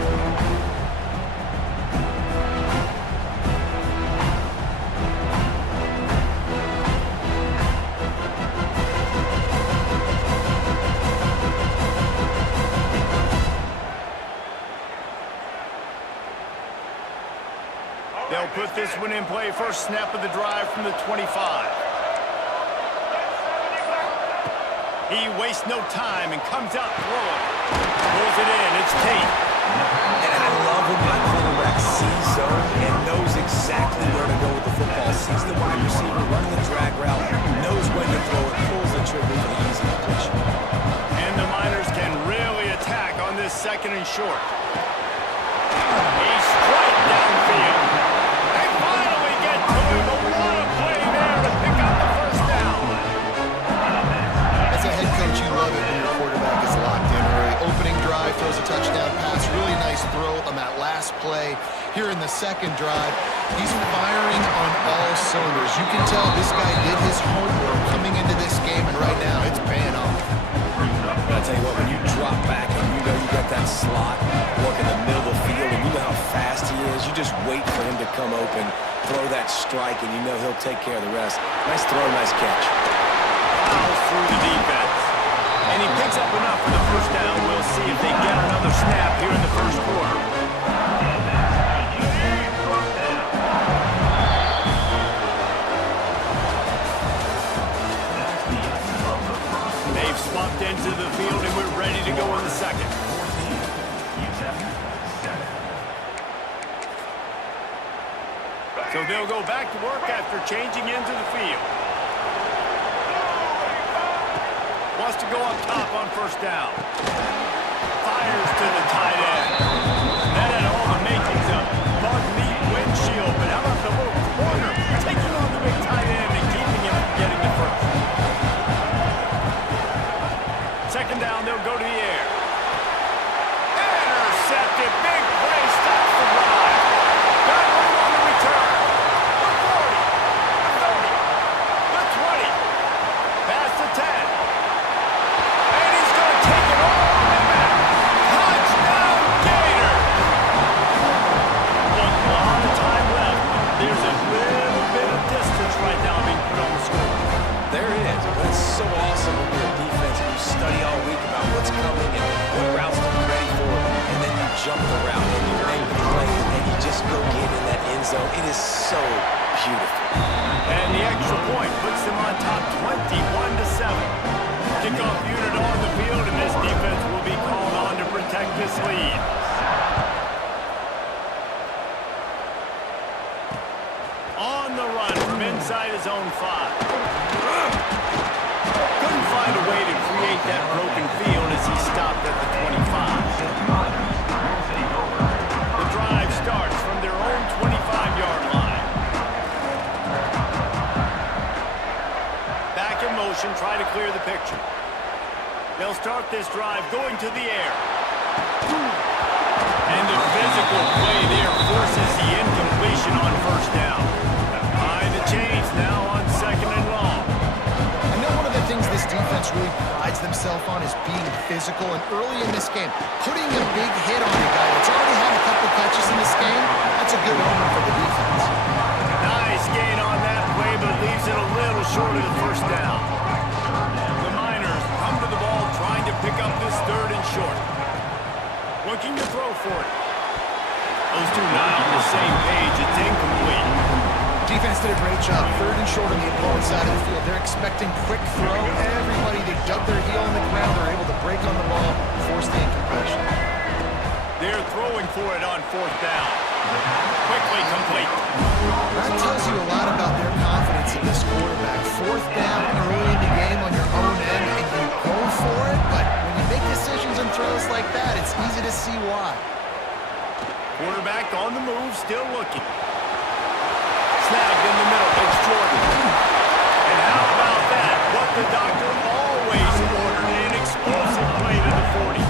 They'll put this one in play. First snap of the drive from the 25. He wastes no time and comes out throwing. Pulls it in. It's Tate. And I love when my quarterback sees zone and knows exactly where to go with the football. Sees the wide receiver running the drag route, knows when to throw it, pulls the trigger for the easy completion. And the Miners can really attack on this 2nd and short. A strike downfield. They finally get to him, but what a play there to pick up the first down. As a head coach, you love it when your quarterback is locked in early. Opening drive, throws a touchdown pass. Really nice throw on that last play. Here in the 2nd drive, he's firing on all cylinders. You can tell this guy did his homework coming into this game, and right now it's paying off. But I tell you what, when you drop back and you know you got that slot work in the middle of the field and you know how fast he is, you just wait for him to come open, throw that strike, and you know he'll take care of the rest. Nice throw, nice catch. Fouls through the defense. And he picks up enough for the first down. We'll see if they get another snap here in the first quarter. They've swapped into the field, and we're ready to go in the 2nd. So they'll go back to work after changing into the field. Wants to go up top on first down. Fires to the tight end. That had all the makings of bug meat windshield. But how about the little corner taking on the big tight end and keeping him from getting the first? Second down, they'll go to the air. Intercepted. Big play. Stops the drive. Got room on the return. The 40. The 30. The 20. Past the 10. And he's going to take it all the way back. Touchdown, Gator. Look, a lot of time left. There's a little bit of distance right now being put on the score. There is, but it's so awesome when you're a defense and you study all week about what's coming and what routes to be ready for, and then you jump the route and you make the play and you just go get in that end zone. It is so beautiful. And the extra point puts them on top 21-7. Kickoff unit on the field, and this defense will be called on to protect this lead. On the run from inside his own 5. Couldn't find a way to create that broken field as he stopped at the 25. The drive starts from their own 25-yard line. Back in motion, try to clear the picture. They'll start this drive going to the air. And the physical play there forces the incompletion on first down. Behind the chains now on second and long. I know one of the things this defense really prides themselves on is being physical, and early in this game, putting a big hit on a guy that's already had a couple catches in this game, that's a good omen for the defense. Nice gain on that play, but leaves it a little short of the first down. The Miners come to the ball trying to pick up this third and short. Looking to throw for it. Those two not on the same page. It's incomplete. Defense did a great job. Third and short on the opponent's side of the field. They're expecting quick throw. Everybody, they dug their heel on the ground. They're able to break on the ball, force the incompletion. They're throwing for it on fourth down. Quickly complete. That tells you a lot about their confidence in this quarterback. Fourth down early in the game on your own end, and you go for it, but when you make decisions and throws like that, it's easy to see why. Quarterback on the move, still looking. Snagged in the middle, it's Jordan. And how about that? What the doctor always ordered, an explosive play to the 40.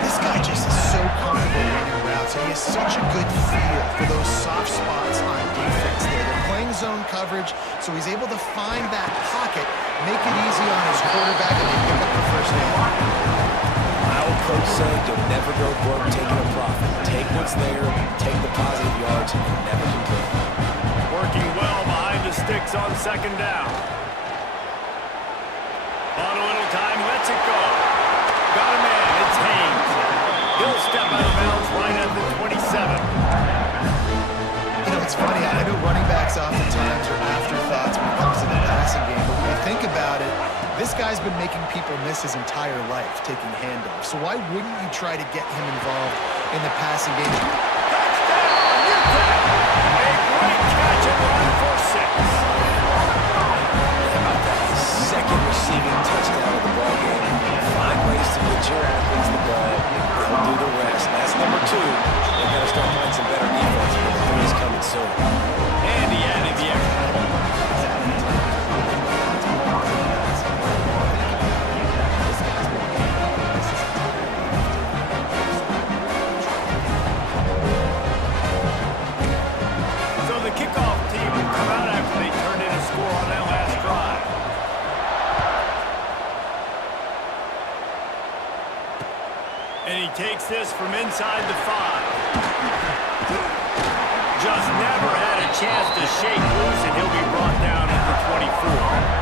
This guy just is so comfortable running routes, and he has such a good feel for those soft spots on defense there. They're playing zone coverage, so he's able to find that pocket, make it easy on his quarterback, and they pick up the first down. My old coach said, you'll never go broke taking a profit. Take what's there, take the positive yards, and never complain. Working well behind the sticks on second down. On a little time, lets it go. Got a man, it's Haynes. He'll step out of bounds right at the 27. You know, it's funny, I know running backs oftentimes are afterthoughts when it comes to the passing game, but when you think about it, this guy's been making people miss his entire life taking handoffs. So why wouldn't you try to get him involved in the passing game? Touchdown, Utah! A great catch and run for 6. How about that second receiving touchdown of the ball game? Find ways to get your athletes the ball. They'll do the rest. That's number 2. They've got to start playing some better defense. But the 3 is coming soon. And he added the extra point. So the kickoff team will come out after they turned in a score on that last drive. And he takes this from inside the 5. Just never had a chance to shake loose, and he'll be brought down at the 24.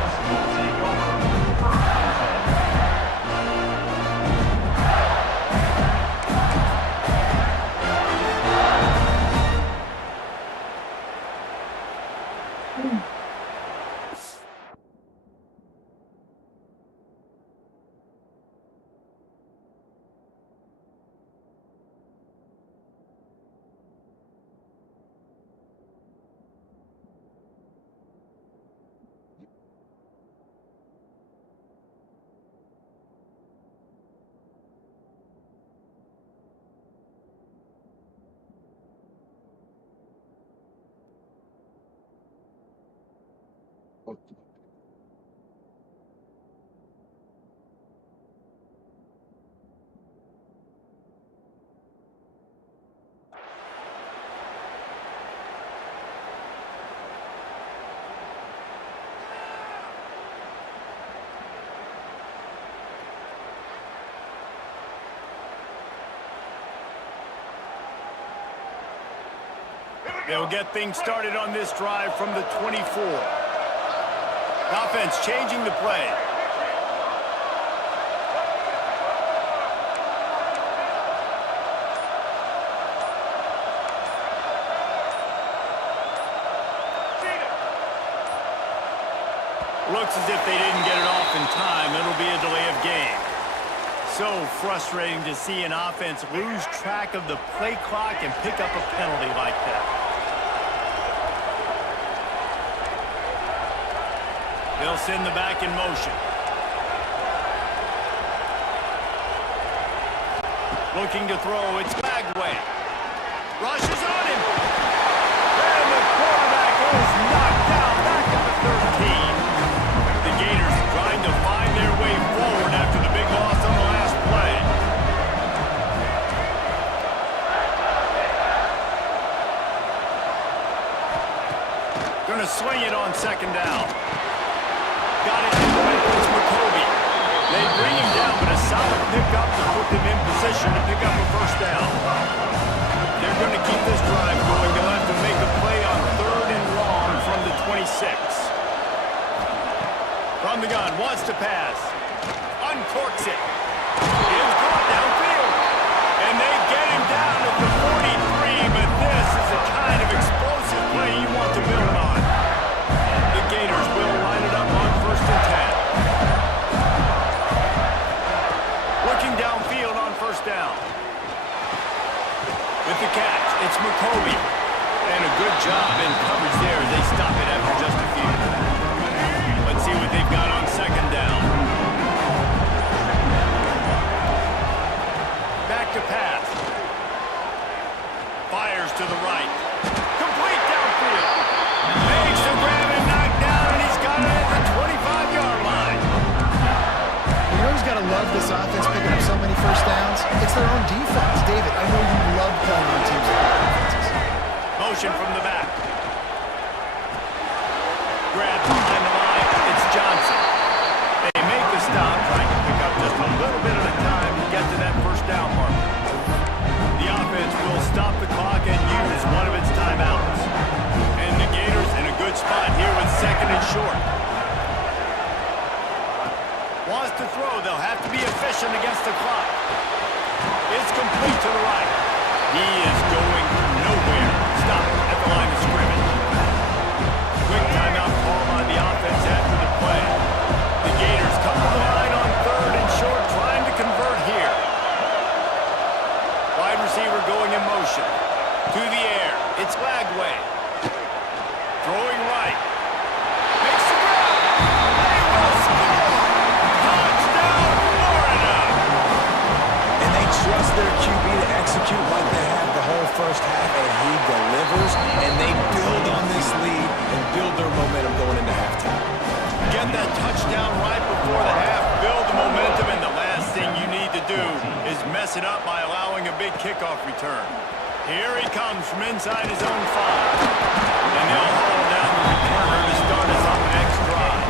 They'll get things started on this drive from the 24. Offense changing the play. Looks as if they didn't get it off in time. It'll be a delay of game. So frustrating to see an offense lose track of the play clock and pick up a penalty like that. They'll send the back in motion. Looking to throw. It's Bagway. Rushes on him. And the quarterback is knocked down back at the 13. The Gators trying to find their way forward after the big loss on the last play. Going to swing it on second down. Got it in the middle. It's McCoby. They bring him down, but a solid pickup to put them in position to pick up a first down. They're going to keep this drive going. They'll have to make a play on 3rd and long from the 26. From the gun, wants to pass. Uncorks it. It's caught downfield. And they get him down at the 43, but this is the kind of explosive play you want to build on. The Gators will line it up on 1st and 10. Looking downfield on 1st down. With the catch, it's McCoby. And a good job in coverage there. They stop it after just a few. Let's see what they've got on 2nd down. Back to pass. Fires to the right. Complete downfield. Makes the grab and knock down, and he's got it at the 25-yard line. You always got to love this offense picking up so many first downs. It's their own defense. David, I know you love playing on teams like defenses. Motion from the back. Grab behind the line. It's Johnson. They make the stop, trying to pick up just a little bit at a time to get to that first down mark. The offense will stop the clock and use one of its timeouts. And the Gators in a good spot here with 2nd and short. Wants to throw. They'll have to be efficient against the clock. It's complete to the right. He is going nowhere. Stop at the line of scrimmage. Quick timeout call on the offense after the play. The Gators come to the line on 3rd and short, trying to convert here. Wide receiver going in motion. To the air. It's Bagway. Throwing right. Makes the grab. They will score. Touchdown, Florida. And they trust their QB to execute like they have the whole first half, and he delivers, and they build on this lead and build their momentum going into halftime. Get that touchdown right before the half, build the momentum, and the last thing you need to do is mess it up by allowing a big kickoff return. Here he comes from inside his own 5. And they'll haul down the returner to start us on the next drive.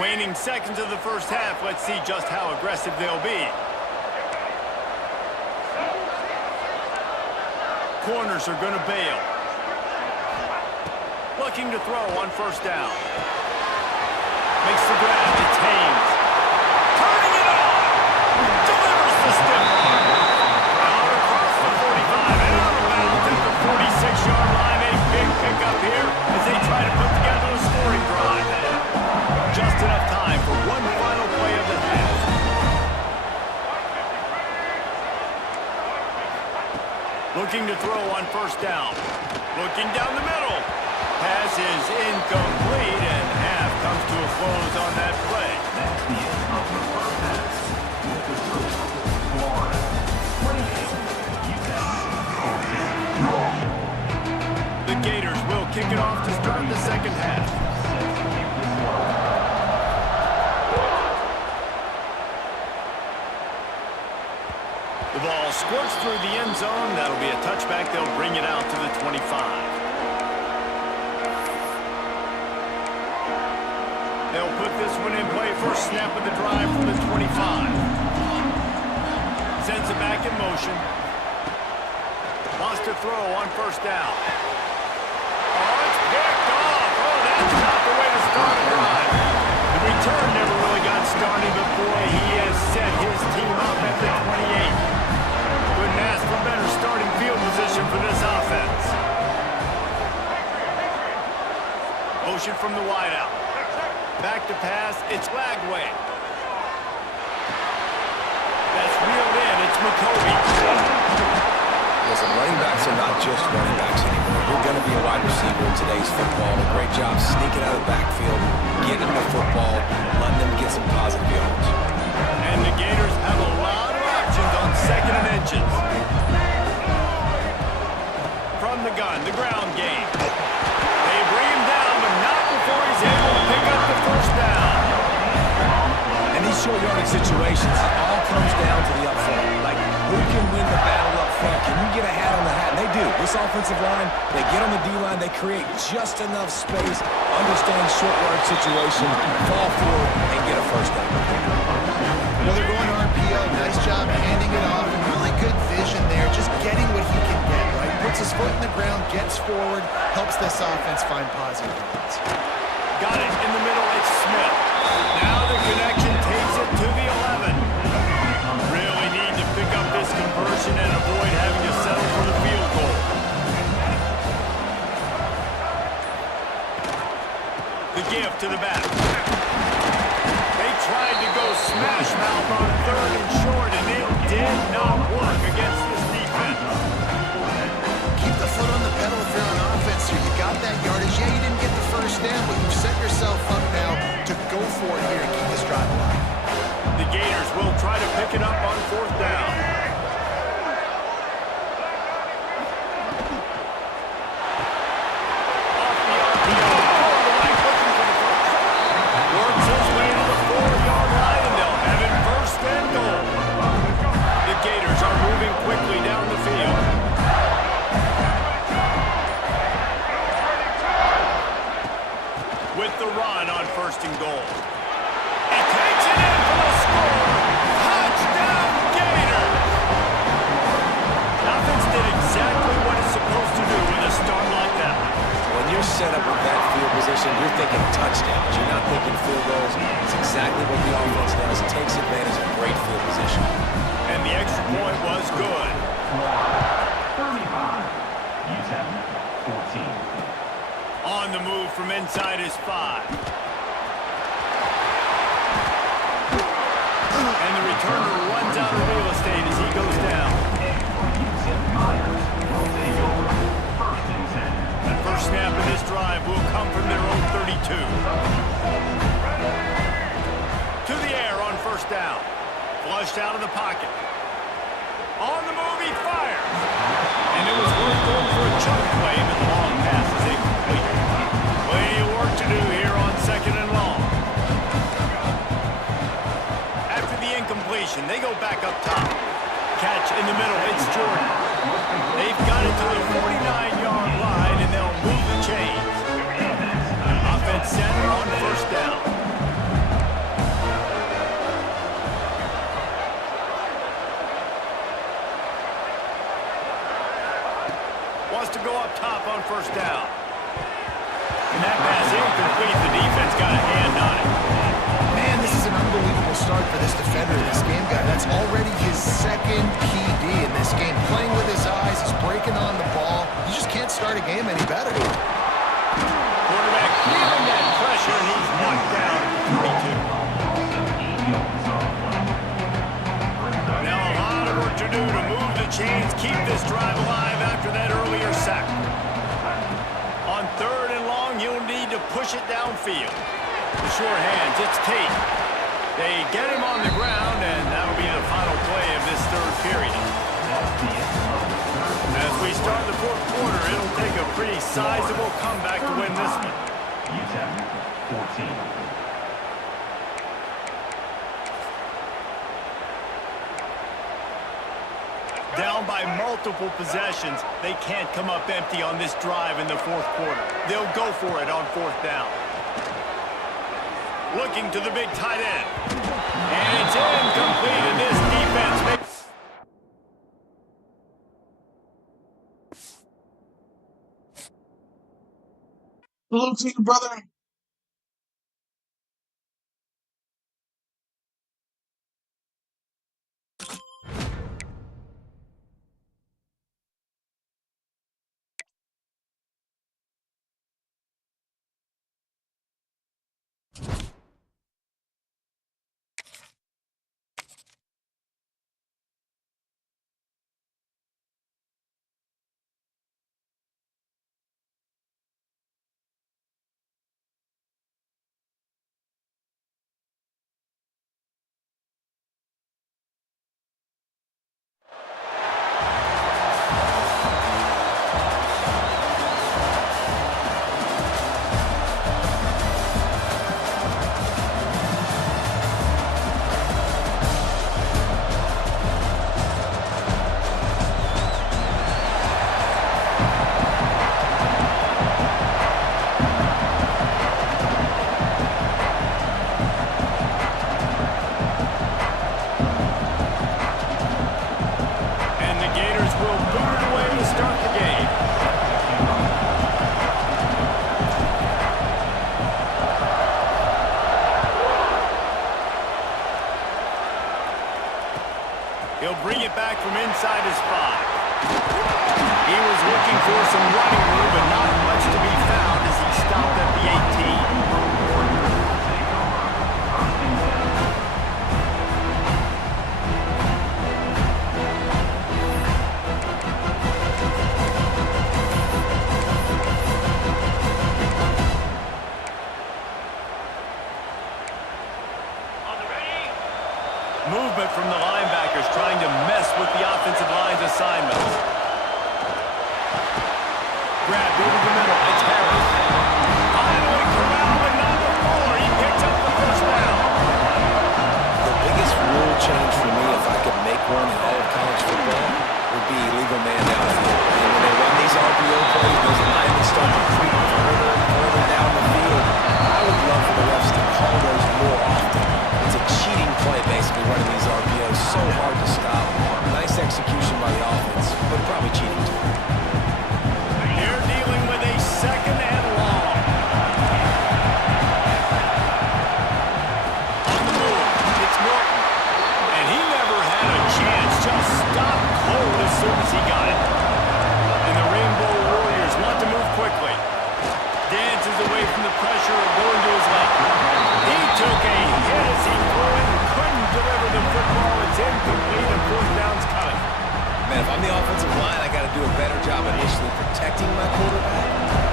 Waning seconds of the first half. Let's see just how aggressive they'll be. Corners are going to bail. Looking to throw on 1st down. Makes the grab. It's Haynes. Turning it on. Delivers the stiff arm. Out across the 45 and out of bounds at the 46-yard line. A big pickup here as they try to put together a scoring drive. Just enough time for one final play of the half. Looking to throw on 1st down. Looking down the middle. Pass is incomplete, and half comes to a close on that play. The Gators will kick it off to start the 2nd half. The ball squirts through the end zone. That'll be a touchback. They'll bring it out to the 25. They'll put this one in play. First snap of the drive from the 25. Sends it back in motion. Wants to throw on first down. Oh, it's picked off. Oh, that's not the way to start a drive. The return never really got started, but boy, he has set his team up at the 28. Couldn't ask for better starting field position for this offense. Motion from the wideout. Back to pass. It's Lagway. That's reeled in. It's McCovey. Listen, running backs are not just running backs anymore. You're going to be a wide receiver in today's football. A great job sneaking out of the backfield, getting the football, letting them get some positive yards. And the Gators have a lot of options on second and inches. From the gun, the ground game. They bring him down, but not before he's able to pick up the first down. In these short yardage situations, it all comes down to the up front. Like, who can win the battle up front? Can you get a hat on the hat? And they do. This offensive line, they get on the D-line, they create just enough space, understand short yard situation, fall forward, and get a first down. Well, they're going to RPO. Nice job handing it off. Really good vision there, just getting what he can get, right? Puts his foot in the ground, gets forward, helps this offense find positive points. Got it in the middle. It's Smith. Now the connection takes it to the 11. Really need to pick up this conversion and avoid having to settle for the field goal. The give to the back. They tried to go smash mouth on third and short, and it did not work against this defense. Keep the foot on the pedal if you're on offense here. You got that yardage. Yeah, you didn't get the first down, but you've set yourself up now to go for it here and keep this drive alive. The Gators will try to pick it up on fourth down. Off the RPO, quarterback looking for the first. Works his way to the 4-yard line, and they'll have it first and goal. The Gators are moving quickly down the field. With the run on first and goal. He takes it in for the score. Touchdown, Gators! Offense did exactly what it's supposed to do with a start like that. When you're set up with that field position, you're thinking touchdowns. You're not thinking field goals. It's exactly what the offense does. It takes advantage of great field position. And the extra point was good. 35. UTEP 14. On the move from inside his 5. And the returner runs out of real estate as he goes down. That first snap of this drive will come from their own 32. To the air on first down. Flushed out of the pocket. On the move, he fires. And it was worth going for a chunk play, but the long pass is incomplete. Plenty of work to do here on second and long. After the incompletion, they go back up top. Catch in the middle, it's Jordan. They've got it to the 49-yard line, and they'll move the chains. Offense center on first down. Wants to go up top on first down. And that pass incomplete. The defense got a hand on it. Man, this is an unbelievable start for this defender in this game, guy. That's already his second PD in this game. Playing with his eyes, he's breaking on the ball. You just can't start a game any better. Quarterback feeling that pressure, and he's knocked down at 32. Now a lot of work to do to move the chains, keep this drive alive after that earlier sack. On third and long, you'll need to push it downfield. Sure hands, it's Tate. They get him on the ground, and that'll be the final play of this third period. As we start the fourth quarter, it'll take a pretty sizable comeback to win this one. UTEP 14. Down by multiple possessions, they can't come up empty on this drive in the fourth quarter. They'll go for it on fourth down. Looking to the big tight end. And it's incomplete, and this defense makes... Hello to you, brother. He'll bring it back from inside his 5. He was looking for some running room, but not much to be found as he stopped at the 18. Movement from the linebackers trying to mess with the offensive line's assignments. Grabbed over the middle. It's Harris. Finally corralled, but not before. He picks up the first down. The biggest rule change for me, if I could make one in all of college football, would be leave a man downfield. And when they run these RPO plays, those linemen start to creep further and further down the field. I would love for the refs to call those more often. It's a cheating play, basically, running these RPOs. So hard to stop. Nice execution by the offense, but probably cheating too. They're dealing with a second and long. On the move, it's Morton. And he never had a chance. Just stopped cold as soon as he got it. And the Rainbow Warriors want to move quickly. Dances away from the pressure of going to his left. He took a hit as he threw it and couldn't deliver the football. It's incomplete and fourth down's coming. Man, if I'm the offensive line, I got to do a better job initially protecting my quarterback.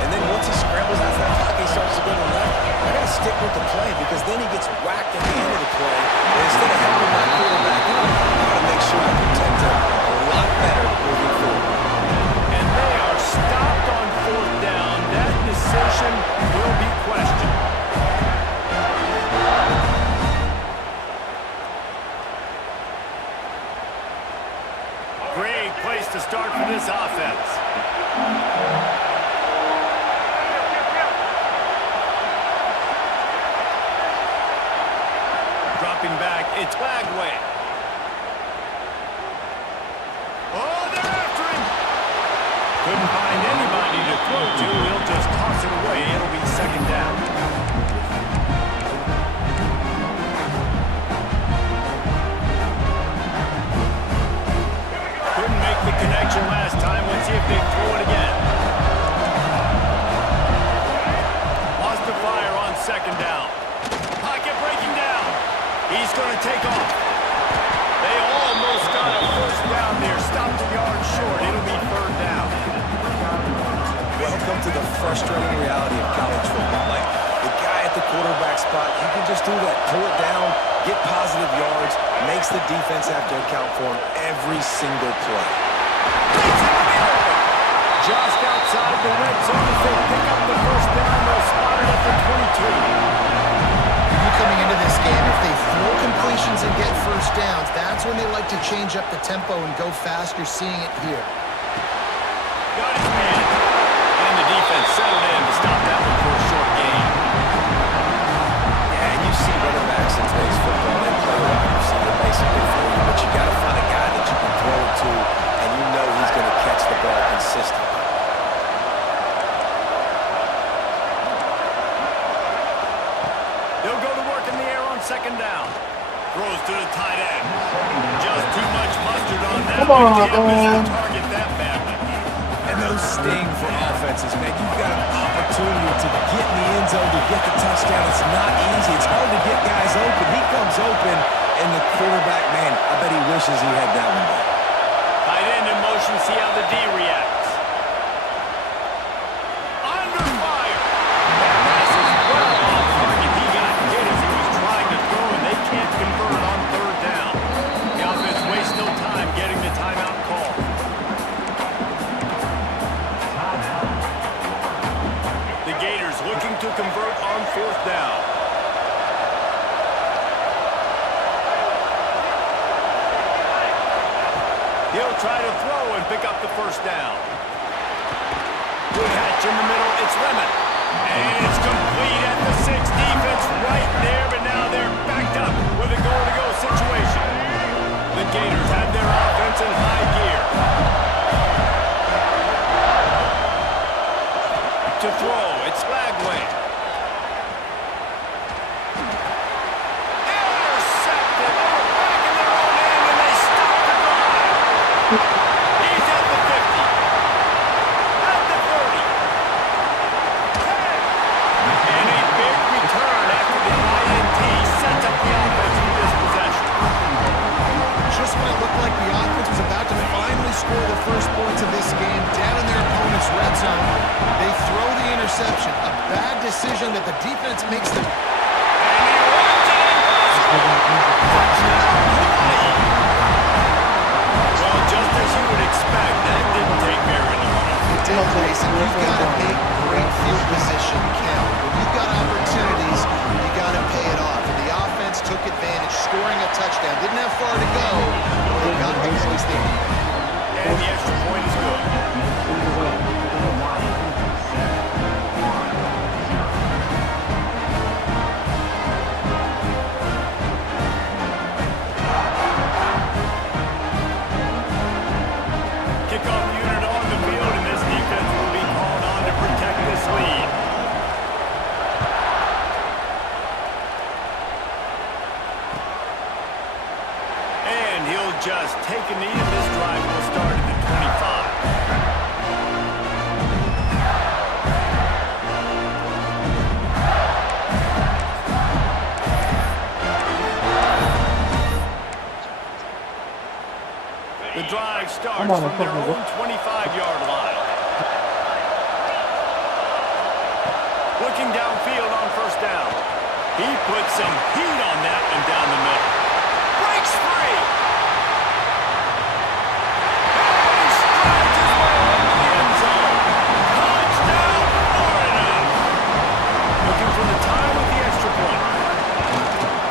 And then once he scrambles out that pocket, he starts to go to the left. I got to stick with the play because then he gets whacked at the end of the play. And instead of helping my quarterback out, I got to make sure I protect him a lot better moving forward. And they are stopped on fourth down. That decision will be questioned. Great place to start for this offense. Dropping back, it's Bagway. Oh, they're after him! Couldn't find anybody to throw to. He'll just toss it away. It'll be second down. Couldn't make the connection last time. Let's see if they throw it again. Lost the fire on second down. Pocket breaking down. He's going to take off. They almost got a first down there. Stopped a yard short. It'll be third down. Welcome to the frustrating reality of college football. Like, the guy at the quarterback spot, he can just do that. Pull it down, get positive yards, makes the defense have to account for him every single play. Just outside the red zone as they pick up the first down. They'll spot it at the 22. Coming into this game, if they throw completions and get first downs, that's That's when they like to change up the tempo and go fast. You're seeing it here. Got his man. And the defense settled in to stop that one for a short gain. Yeah, and you see running backs in today's football. They play wide receiver basically for you, but you got to find a guy that you can throw it to, and you know he's going to catch the ball consistently. They'll go to work in the air on second down. Throws to the tight end. Just too much mustard on that. Come on, Can't miss man. the target that badly. And those sting for offenses, man. You've got an opportunity to get in the end zone to get the touchdown. It's not easy. It's hard to get guys open. He comes open, and the quarterback, man, I bet he wishes he had that one back. Tight end in motion, see how the D reacts. Under fire. That pass is well off target. He got hit as he was trying to throw, and they can't convert on third down. The offense wastes no time getting the timeout call. The Gators looking to convert on fourth down. He'll try to throw and pick up the first down. Good catch in the middle. It's Lemon. And it's complete at the 6. Defense right there, but now they're backed up with a goal-to-go situation. The Gators have their offense in high gear. To throw, it's Lagway. Intercepted. They're back in their own end, and they stop the drive. He's at the 50. At the 30. And a big return after the INT sets up the offense for this possession. Just when it looked like the offense was about to finally score the first points of this game down in their opponent's red zone, they throw the interception. A bad decision that the defense makes them. And he runs it in. Touchdown, Hawaii. Well, just as you would expect, that didn't take very long. It did, Jason. You've got to make great field position count. When you've got opportunities, you got to pay it off. And the offense took advantage, scoring a touchdown. Didn't have far to go, but they got the points they needed. And the extra point is good. Kickoff unit on the field, and this defense will be called on to protect this lead. And he'll just take a knee, and this drive will start at the 25. The drive starts from their own 25-yard line. Looking downfield on first down. He puts some heat on that one down the middle. Breaks free. And he strides his way into the end zone. Touchdown, Florida. Looking for the tie with the extra point.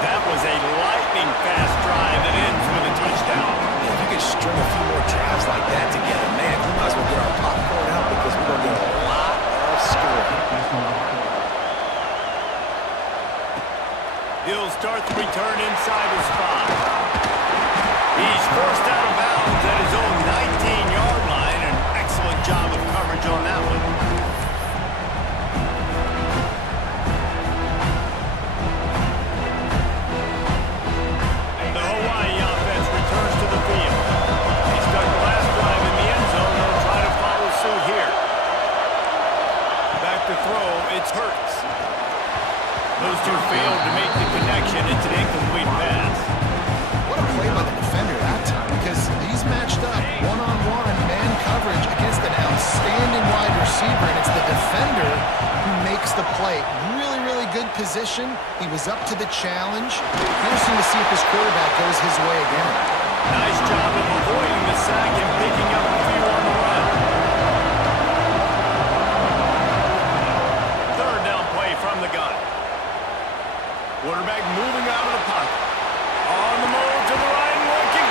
That was a lightning-fast drive that ends with a touchdown. If you could string a few more drives like that together, man, we might as well get our popcorn out because we're going to get a lot of scoring. He'll start the return inside his 5. He's forced out of bounds at his own 19-yard line. An excellent job of coverage on that one. The Hawaii offense returns to the field. He stuck the last drive in the end zone. They'll try to follow suit here. Back to throw, it's Hurts. Those two failed to make the connection. It's an incomplete pass. What a play by the defender that time, because he's matched up one-on-one man coverage against an outstanding wide receiver, and it's the defender who makes the play. Really, really good position. He was up to the challenge. Interesting to see if his quarterback goes his way again. Nice job of avoiding the sack and picking up a few on the run. Third down play from the gun. Quarterback moving out of the pocket. On the move to the right and looking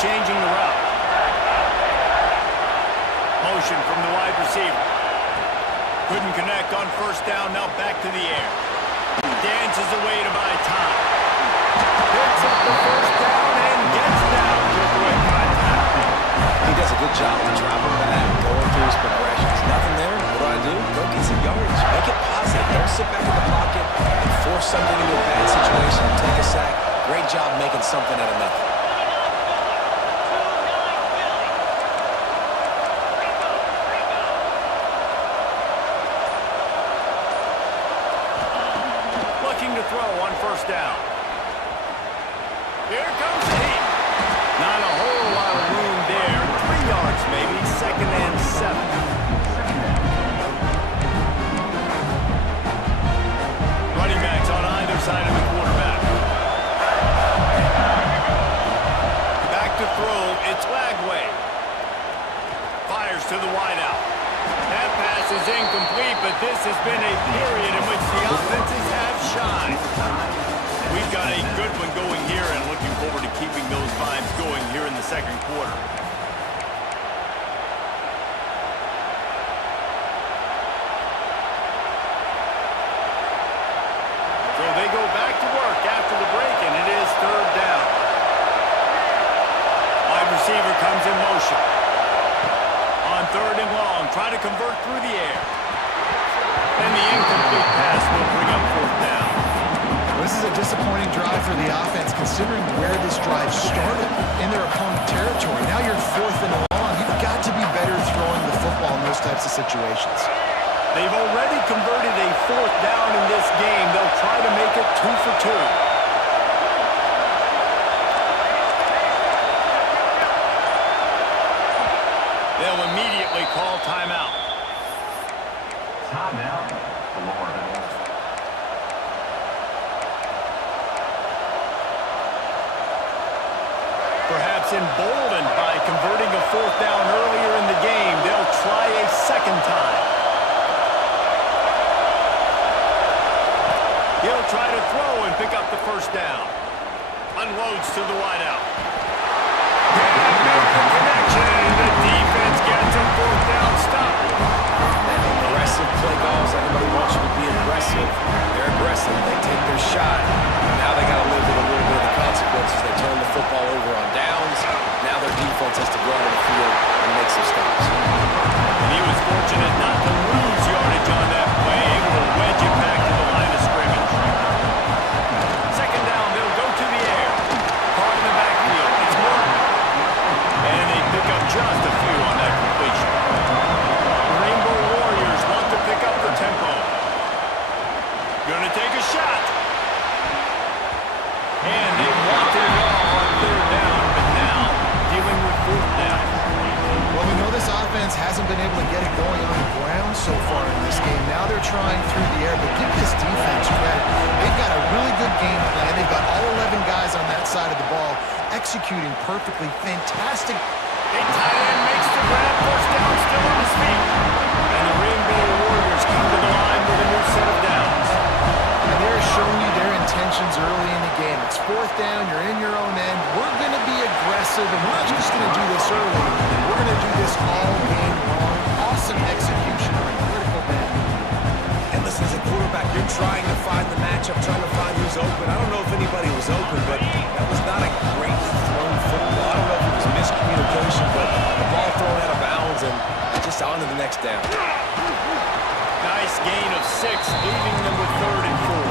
changing the route. Motion from the wide receiver. Couldn't connect on first down, now back to the air. Dances away to buy time. Picks up the first down and gets down to avoid contact. He does a good job of dropping back, going through his progressions. Nothing there. What do? Go get some yards. Make it positive. Don't sit back in the pocket and force something into a bad situation and take a sack. Great job making something out of nothing. Looking to throw on first down. Here comes the heat. Not a whole lot of room there. 3 yards maybe. 2nd and 7. Running backs on either side of the quarterback. Back to throw. It's Lagway. Fires to the wideout. That pass is incomplete, but this has been a period in which the offenses have shined. We've got a good one going here and looking forward to keeping those vibes going here in the second quarter. So they go back to work after the break, and it is 3rd down. Wide receiver comes in motion. On 3rd and long, trying to convert through the air. And the incomplete pass will bring up 4th down. This is a disappointing drive for the offense, considering where this drive started in their opponent territory. Now you're 4th and long. You've got to be better throwing the football in those types of situations. They've already converted a 4th down in this game. They'll try to make it 2 for 2. They'll immediately call timeout. Timeout, Florida. Perhaps emboldened by converting a 4th down earlier in the game, they'll try a 2nd time. He'll try to throw and pick up the 1st down. Unloads to the wideout. Can't make the connection, and the defense gets a 4th down stop. Aggressive play calls. Everybody wants you to be aggressive. They're aggressive. They take their shot. Now they got to live with a little bit of the consequences. They turn the football over on downs. Now their defense has to go out on the field and make some stops. And he was fortunate not to lose yardage on that play, able to wedge it back to the line of scrimmage. 2nd down, they'll go to the air. Caught in the backfield. It's Morton. And they pick up just a few on that completion. The Rainbow Warriors want to pick up the tempo. Gonna take a shot. And they wanted it all on 3rd down, but now dealing with 4th down. Well, we know this offense hasn't been able to get it going on the ground so far in this game. Now they're trying through the air, but give this defense credit. They've got a really good game plan. They've got all 11 guys on that side of the ball executing perfectly. Fantastic. A tight end makes the grab, 1st down, still on his feet. And the Rainbow Warriors come to the line with a new set of downs. And they're showing you their intentions early in the game. It's 4th down, you're in your own end. We're going to be aggressive, and we're not just going to do this early. We're going to do this all game long. Awesome execution on a critical down. And listen, as a quarterback, you're trying to find the matchup, trying to find who's open. I don't know if anybody was open, but that was not a great thrown football. I don't know if it was miscommunication, but the ball thrown out of bounds and just on to the next down. Nice gain of 6, leaving them with 3rd and 4.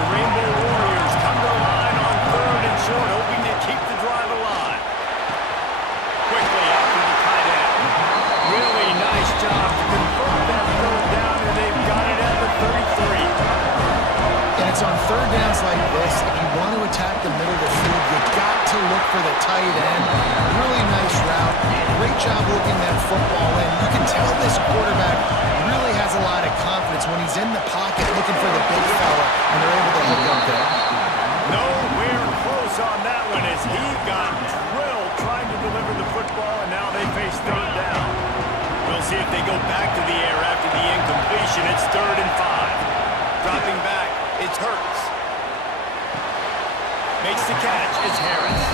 The Rainbow Warriors come to the line on 3rd and short, hoping to keep the drive alive. Quickly after the tight end. Really nice job to convert that 3rd down, and they've got it at the 33. And it's on 3rd downs like this. If you want to attack the middle of the field, you've got to look for the tight end. Really nice route. Great job looking that football in. You can tell this quarterback really has a lot of confidence when he's in the pocket looking for the big fella, and they're able to hook up there. Nowhere close on that one as he got drilled trying to deliver the football, and now they face 3rd down. We'll see if they go back to the air after the incompletion. It's 3rd and 5. Dropping back, it's Hurts. Makes the catch, it's Harris.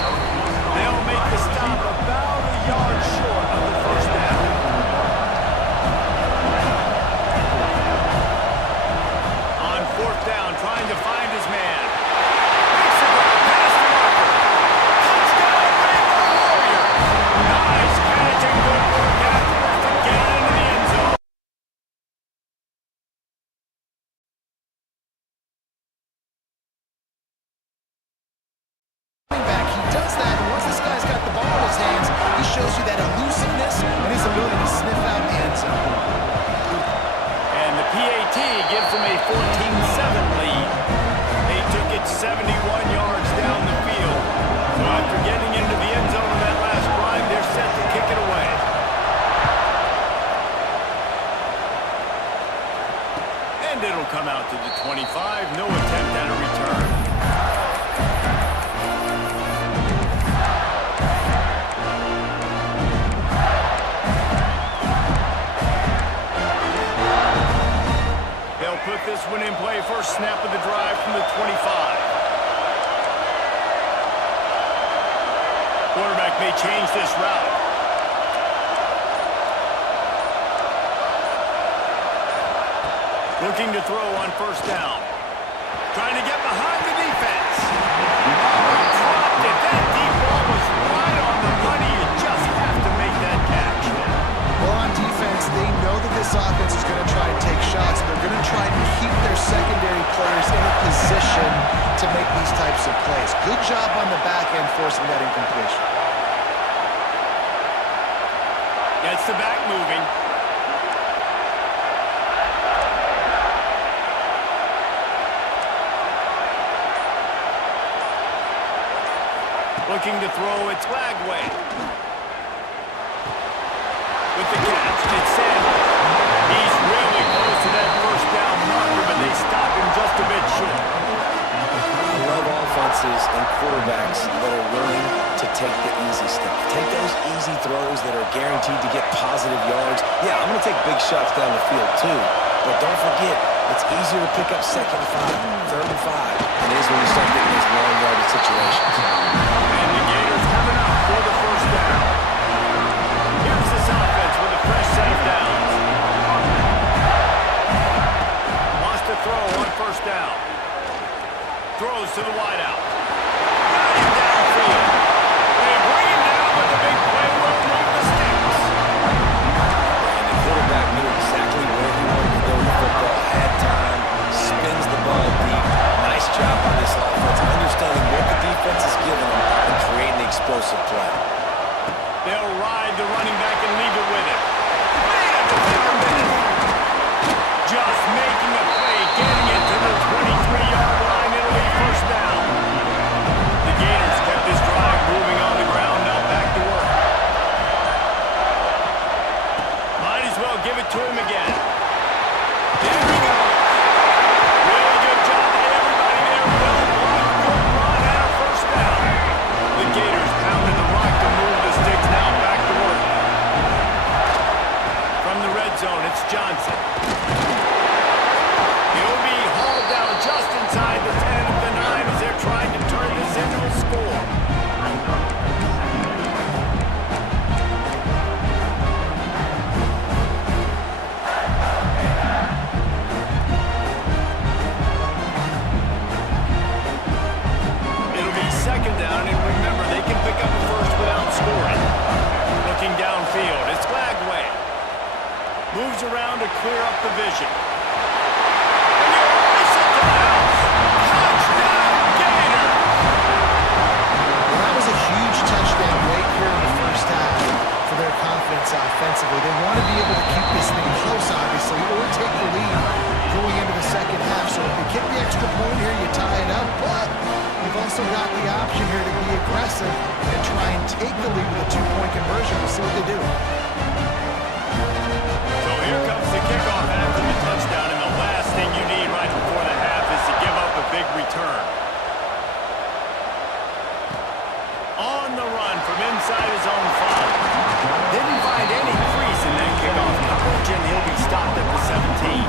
They'll make the stop about a yard short of the first down. On fourth down, trying to find his man. Makes the grab past the marker. Touchdown, Rainbow Warriors! Nice catch and good work afterwards to get it into the end zone. Back, he does that, and once this guy's got the ball in his hands, he shows you that elusiveness and his ability to sniff out the end zone. And the PAT gives them a 14-7 lead. They took it 71 yards down the field. So after getting into the end zone on that last drive, they're set to kick it away. And it'll come out to the 25. No attempt at a return. Put this one in play. First snap of the drive from the 25. Quarterback may change this route. Looking to throw on first down. Trying to get behind the defense. Dropped it. That deep ball was right on the money. You just have to make that catch. Well, on defense, they know that this offense is going to try and take shots. They're going to try and keep their secondary players in a position to make these types of plays. Good job on the back end forcing that incompletion. Gets the back moving. Looking to throw, it's Lagway. With the catch, it's Sanders. He's really close to that first down marker, but they stop him just a bit short. I love offenses and quarterbacks that are willing to take the easy stuff. Take those easy throws that are guaranteed to get positive yards. Yeah, I'm going to take big shots down the field too, but don't forget, it's easier to pick up 2nd and 5, 3rd and 5 than it is when you start getting these long-yarded situations. And the Gators coming up for the first down. Here's this offense with a fresh set of downs. Wants to throw on first down. Throws to the wideout. Got him downfield. They bring him down with a big play. Will move the sticks. And the quarterback knew exactly where he wanted to go with the football. Had time, spins the ball deep. Nice job on this offense, understanding what the defense is giving them and creating the explosive play. They'll ride the running back and leave it with him. Man, at the 5-minute. Just making a play, getting it to the 23-yard line. It'll be first down. The Gators kept this drive moving on the ground. Now back to work. Might as well give it to him again. There we go. Really good job by everybody there. Well blocked, good run, and a first down. The Gators pounded the rock to move the sticks. Now back to work. From the red zone, it's Johnson. He'll be hauled down just inside the 10 of the 9 as they're trying to turn this into a score. It'll be 2nd down, and remember, they can pick up a first without scoring. Looking downfield, it's Lagway. Moves around to clear up the vision. Well, that was a huge touchdown right here in the first half for their confidence offensively. They want to be able to keep this thing close, obviously, or take the lead going into the second half. So if you get the extra point here, you tie it up, but you've also got the option here to be aggressive and try and take the lead with a 2-point conversion. We'll see what they do. So here comes the kickoff after the touchdown, and the last thing you need right before the half is to give up a big return. On the run from inside his own 5. Didn't find any crease in that kickoff coverage, and he'll be stopped at the 17.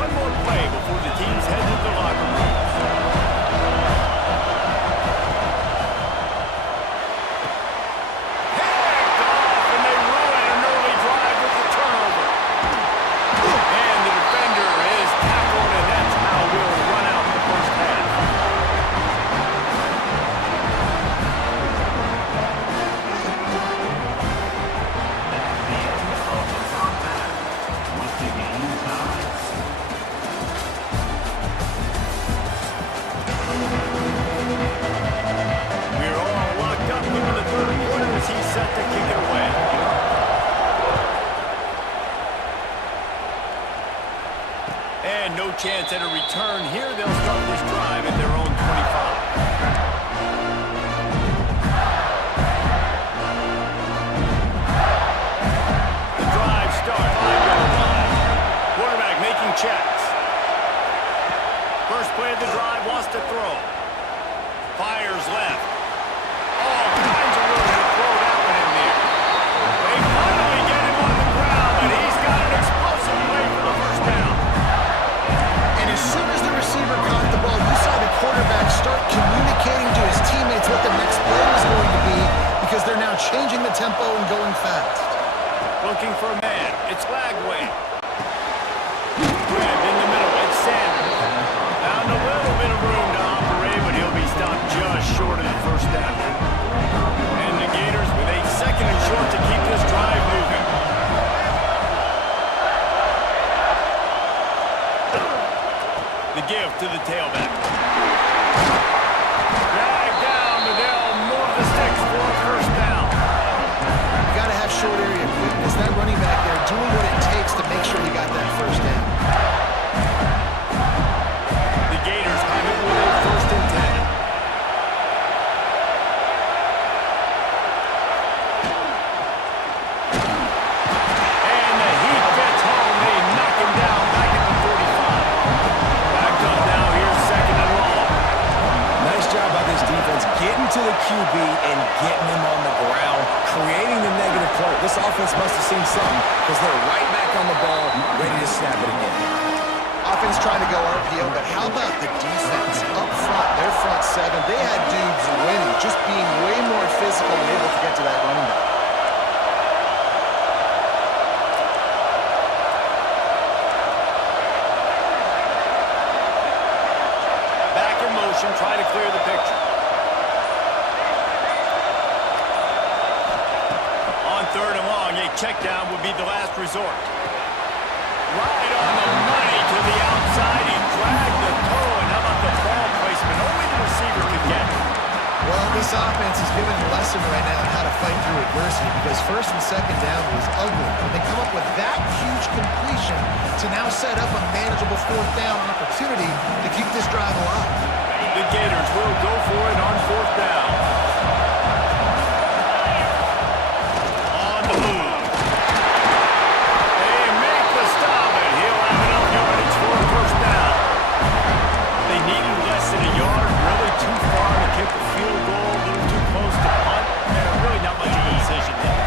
One more play before the teams head to the locker rooms. return here. They'll start this drive at their own 25. The drive starts 5-yard line. Quarterback making checks. First play of the drive, wants to throw. Fires left. All kinds of room to throw that one in there. They finally get him on the ground, and he's got an explosive play for the first down. And as soon as the receiver caught the ball, you saw the quarterback start communicating to his teammates what the next play was going to be because they're now changing the tempo and going fast. Looking for a man. It's Lagway. Grabbed in the middle. It's Sanders. Found a little bit of room to operate, but he'll be stopped just short of the first down. And the Gators with a second and short to keep this drive moving. The give to the tailback. Dragged down, but they'll move the sticks for a first down. You got to have short area quickness. That running back there doing what it takes to make sure you got that first down. The Gators have it with a first and 10. And the heat gets home. They knock him down back at the 45. Back up now. Here's second and long. Nice job by this defense getting to the QB and getting him on the ground, creating the negative play. This offense must have seen something because they're right back on the ball, ready to snap it again. Offense trying to go RPO, but how about the defense up front? Their front seven, they had dudes winning, just being way more physical and able to get to that running back. Back in motion, trying to clear the picture. On third and long, a check down would be the last resort. Right on the money to the outside. He dragged the toe, and how about the ball placement? Only the receiver could get it. Well, this offense is giving a lesson right now on how to fight through adversity because first and second down was ugly. But they come up with that huge completion to now set up a manageable fourth down opportunity to keep this drive alive. The Gators will go for it on fourth down. On the move. They make the stop, and he'll have enough yardage for a first down. They needed less than a yard, really too far to kick a field goal, a little too close to punt. Really not much of a decision there.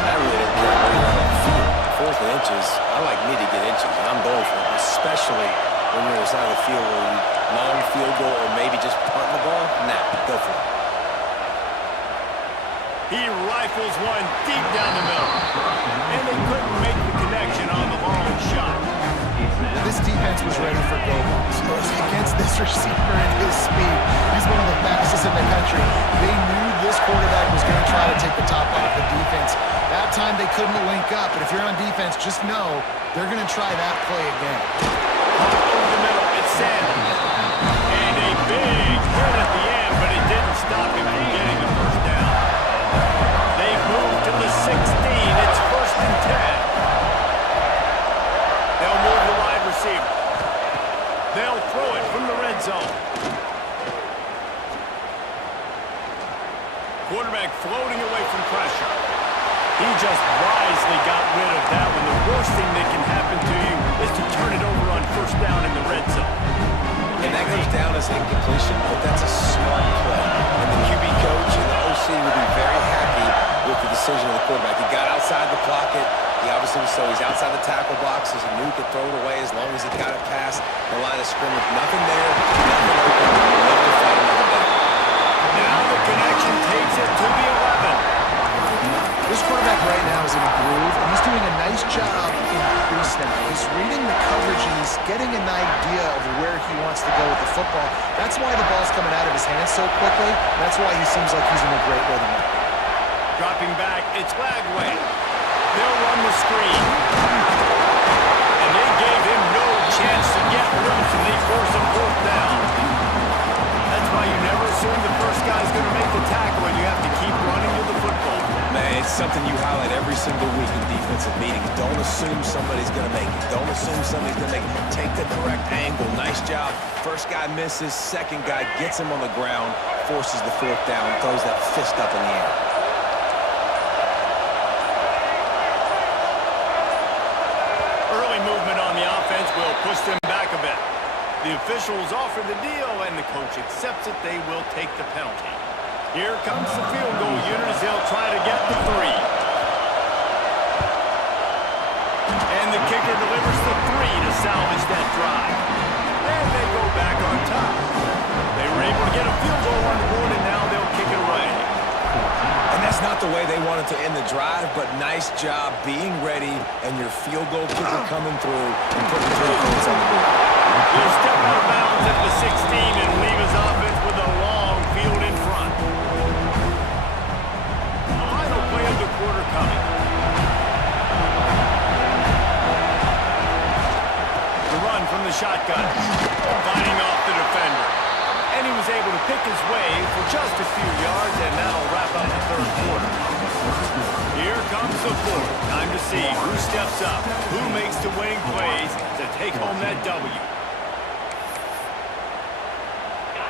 I really don't care where you're on the field. Fourth and inches, I like me to get inches, and I'm going for it, especially when you're on the side of the field where you long field goal or maybe just punt the ball. Nah, go for it. He rifles one deep down the middle. And they couldn't make the connection on the long shot. This defense was ready for go balls. Against this receiver and his speed, he's one of the fastest in the country. They knew this quarterback was going to try to take the top off the defense. That time they couldn't link up, but if you're on defense, just know they're going to try that play again. Over the middle, it's Sanders. And a big hit at the end, but it didn't stop him from getting the first down. They move to the 16. It's first and 10. They'll move the wide receiver. They'll throw it from the red zone. Quarterback floating away from pressure. He just wisely got rid of that one. The worst thing that can happen to you is to turn it over on first down in the red zone. And that goes down as incompletion, but that's a smart play. And the QB coach and the OC will be very happy with the decision of the quarterback. He got outside the pocket. He obviously so he's outside the tackle box. He knew he could throw it away as long as he got it past the line of scrimmage. Nothing there, nothing open, nothing to fight another down. Now the connection takes it to the 11. This quarterback right now is in a groove, and he's doing a nice job in pre-snap. He's reading the coverage, and he's getting an idea of where he wants to go with the football. That's why the ball's coming out of his hands so quickly. That's why he seems like he's in a great rhythm. Dropping back, it's Lagway. They'll run the screen. And they gave him no chance to get loose, and they force him fourth down. That's why you never assume the first guy's going to make the tackle, and you have to keep running to the football. Man, it's something you highlight every single week in defensive meetings. Don't assume assume somebody's going to make it. Don't assume somebody's going to make it. Take the correct angle. Nice job. First guy misses. Second guy gets him on the ground, forces the fourth down, throws that fist up in the air. Early movement on the offense will push them back a bit. The officials offer the deal, and the coach accepts it. They will take the penalty. Here comes the field goal unit as they'll try to get the 3. And the kicker delivers the 3 to salvage that drive. And they go back on top. They were able to get a field goal on the board, and now they'll kick it away. And that's not the way they wanted to end the drive, but nice job being ready and your field goal kicker coming through and putting 3 points on the board. He'll step out of bounds at the 16 and leave his offense with a long field in front. Final play of the quarter coming. The run from the shotgun, fighting off the defender. And he was able to pick his way for just a few yards, and that'll wrap up the third quarter. Here comes the fourth. Time to see who steps up, who makes the winning plays to take home that W.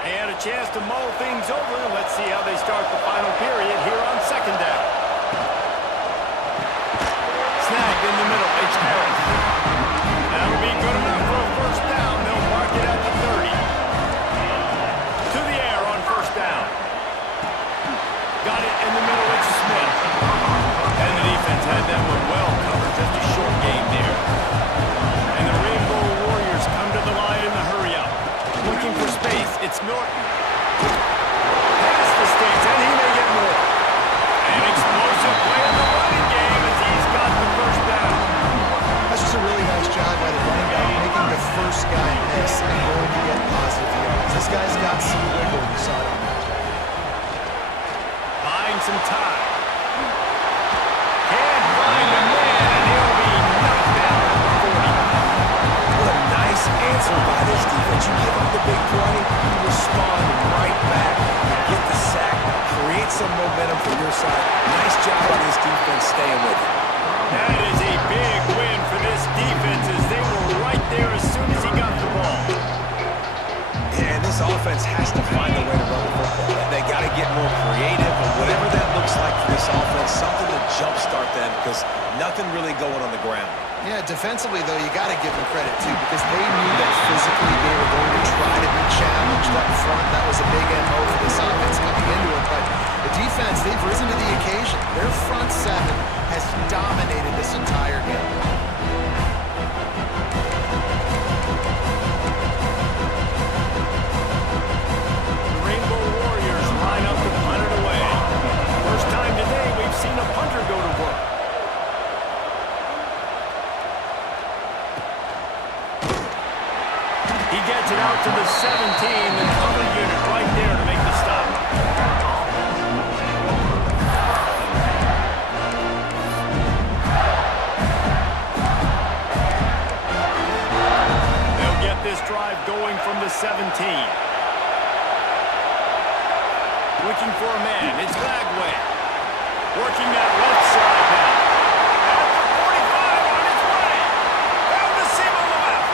They had a chance to mull things over. Let's see how they start the final period here on second down. Snagged in the middle. It's Harris. That'll be good enough for a first down. They'll mark it at the 30. To the air on first down. Got it in the middle. It's Smith. And the defense had that one well covered. Just a short game there. And the Rainbow Warriors come to the line in the hurry-up. Looking for space. It's Norton. Pass the sticks, and he may get more. An explosive play in the running game as he's got the first down. That's just a really nice job by the running back, making the first guy miss and going to get positive yards. This guy's got some wiggle. You saw it on that. Buying some time. Can't find a man, and he'll be knocked down at the 40. What a nice answer by this defense. You give up the big play, you respond right back, get the sack, create some momentum for your side. Nice job by this defense staying with it. That is a big win for this defense as they were right there as soon as he got the ball. Yeah, and this offense has to find a way to run the football. They got to get more creative, and whatever that looks like for this offense, something to jumpstart them because nothing really going on the ground. Yeah, defensively, though, you got to give them credit, too, because they knew that physically they were going to try to be challenged up front. That was a big MO for this offense coming into it. But the defense, they've risen to the occasion. Their front seven has dominated this entire game. The Rainbow Warriors line up to punt it away. First time today we've seen a punter go to work. He gets it out to the 17, the cover unit right there to make the stop. They'll get this drive going from the 17. Looking for a man, it's Bagway. Working that left side now. At the 45 on his way. Found the seam on the left.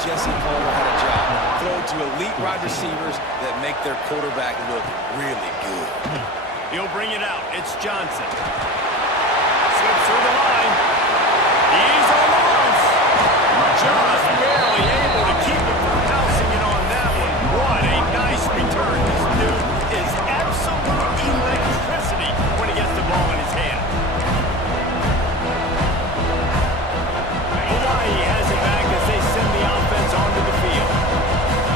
Jesse Palmer had a job. Throw to elite wide receivers that make their quarterback look really good. He'll bring it out. It's Johnson. Slips through the line. He's on the loose. Just barely able to keep it from bouncing it on that one. What a nice return. This dude is absolute electricity when he gets the ball in his hand. Hawaii has it back as they send the offense onto the field.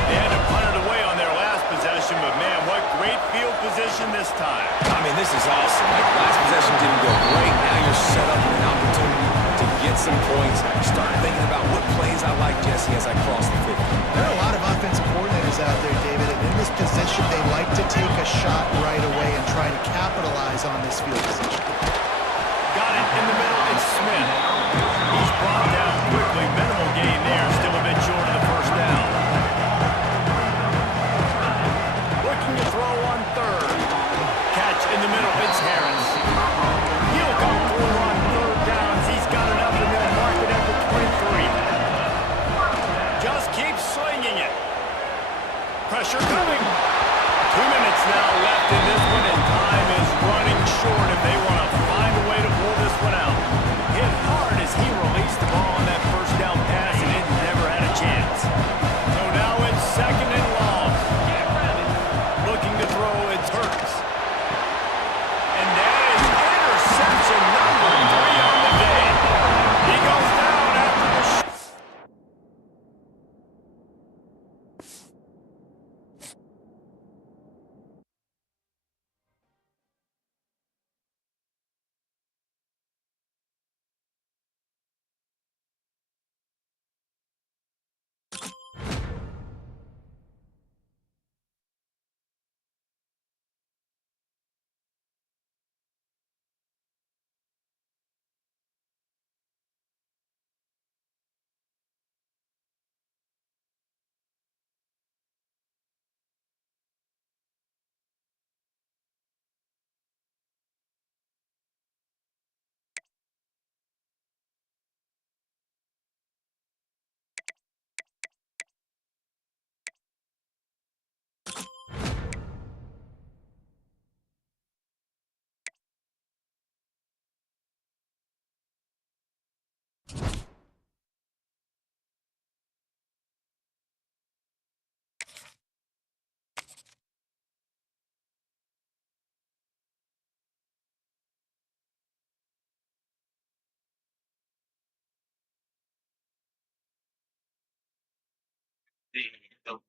They had to punt it away on their last possession, but man, what great field position this time. I mean, this is awesome. Like, last possession didn't go great. Now you're set up with an opportunity to get some points. Start thinking about what plays I like, Jesse, as I cross the 50. There are a lot of offensive coordinators players out there, David, and in this position, they like to take a shot right away and try to capitalize on this field position. Got it in the middle. It's Smith. He's brought down quickly. Minimal gain there. Still a bit short of the first down. Looking to throw on third. Catch in the middle. It's Harris. He'll go for on third downs. He's got enough and they'll mark it at the 23. Just keep slinging it. Pressure coming. 2 minutes now left in this one, and time is running short if they want to find a way to pull this one out. Hit hard as he released the ball on that first down pass, and it never had a chance. So now it's second and long. Looking to throw, it's Hurts. And that is interception number 3 on the day. He goes down after the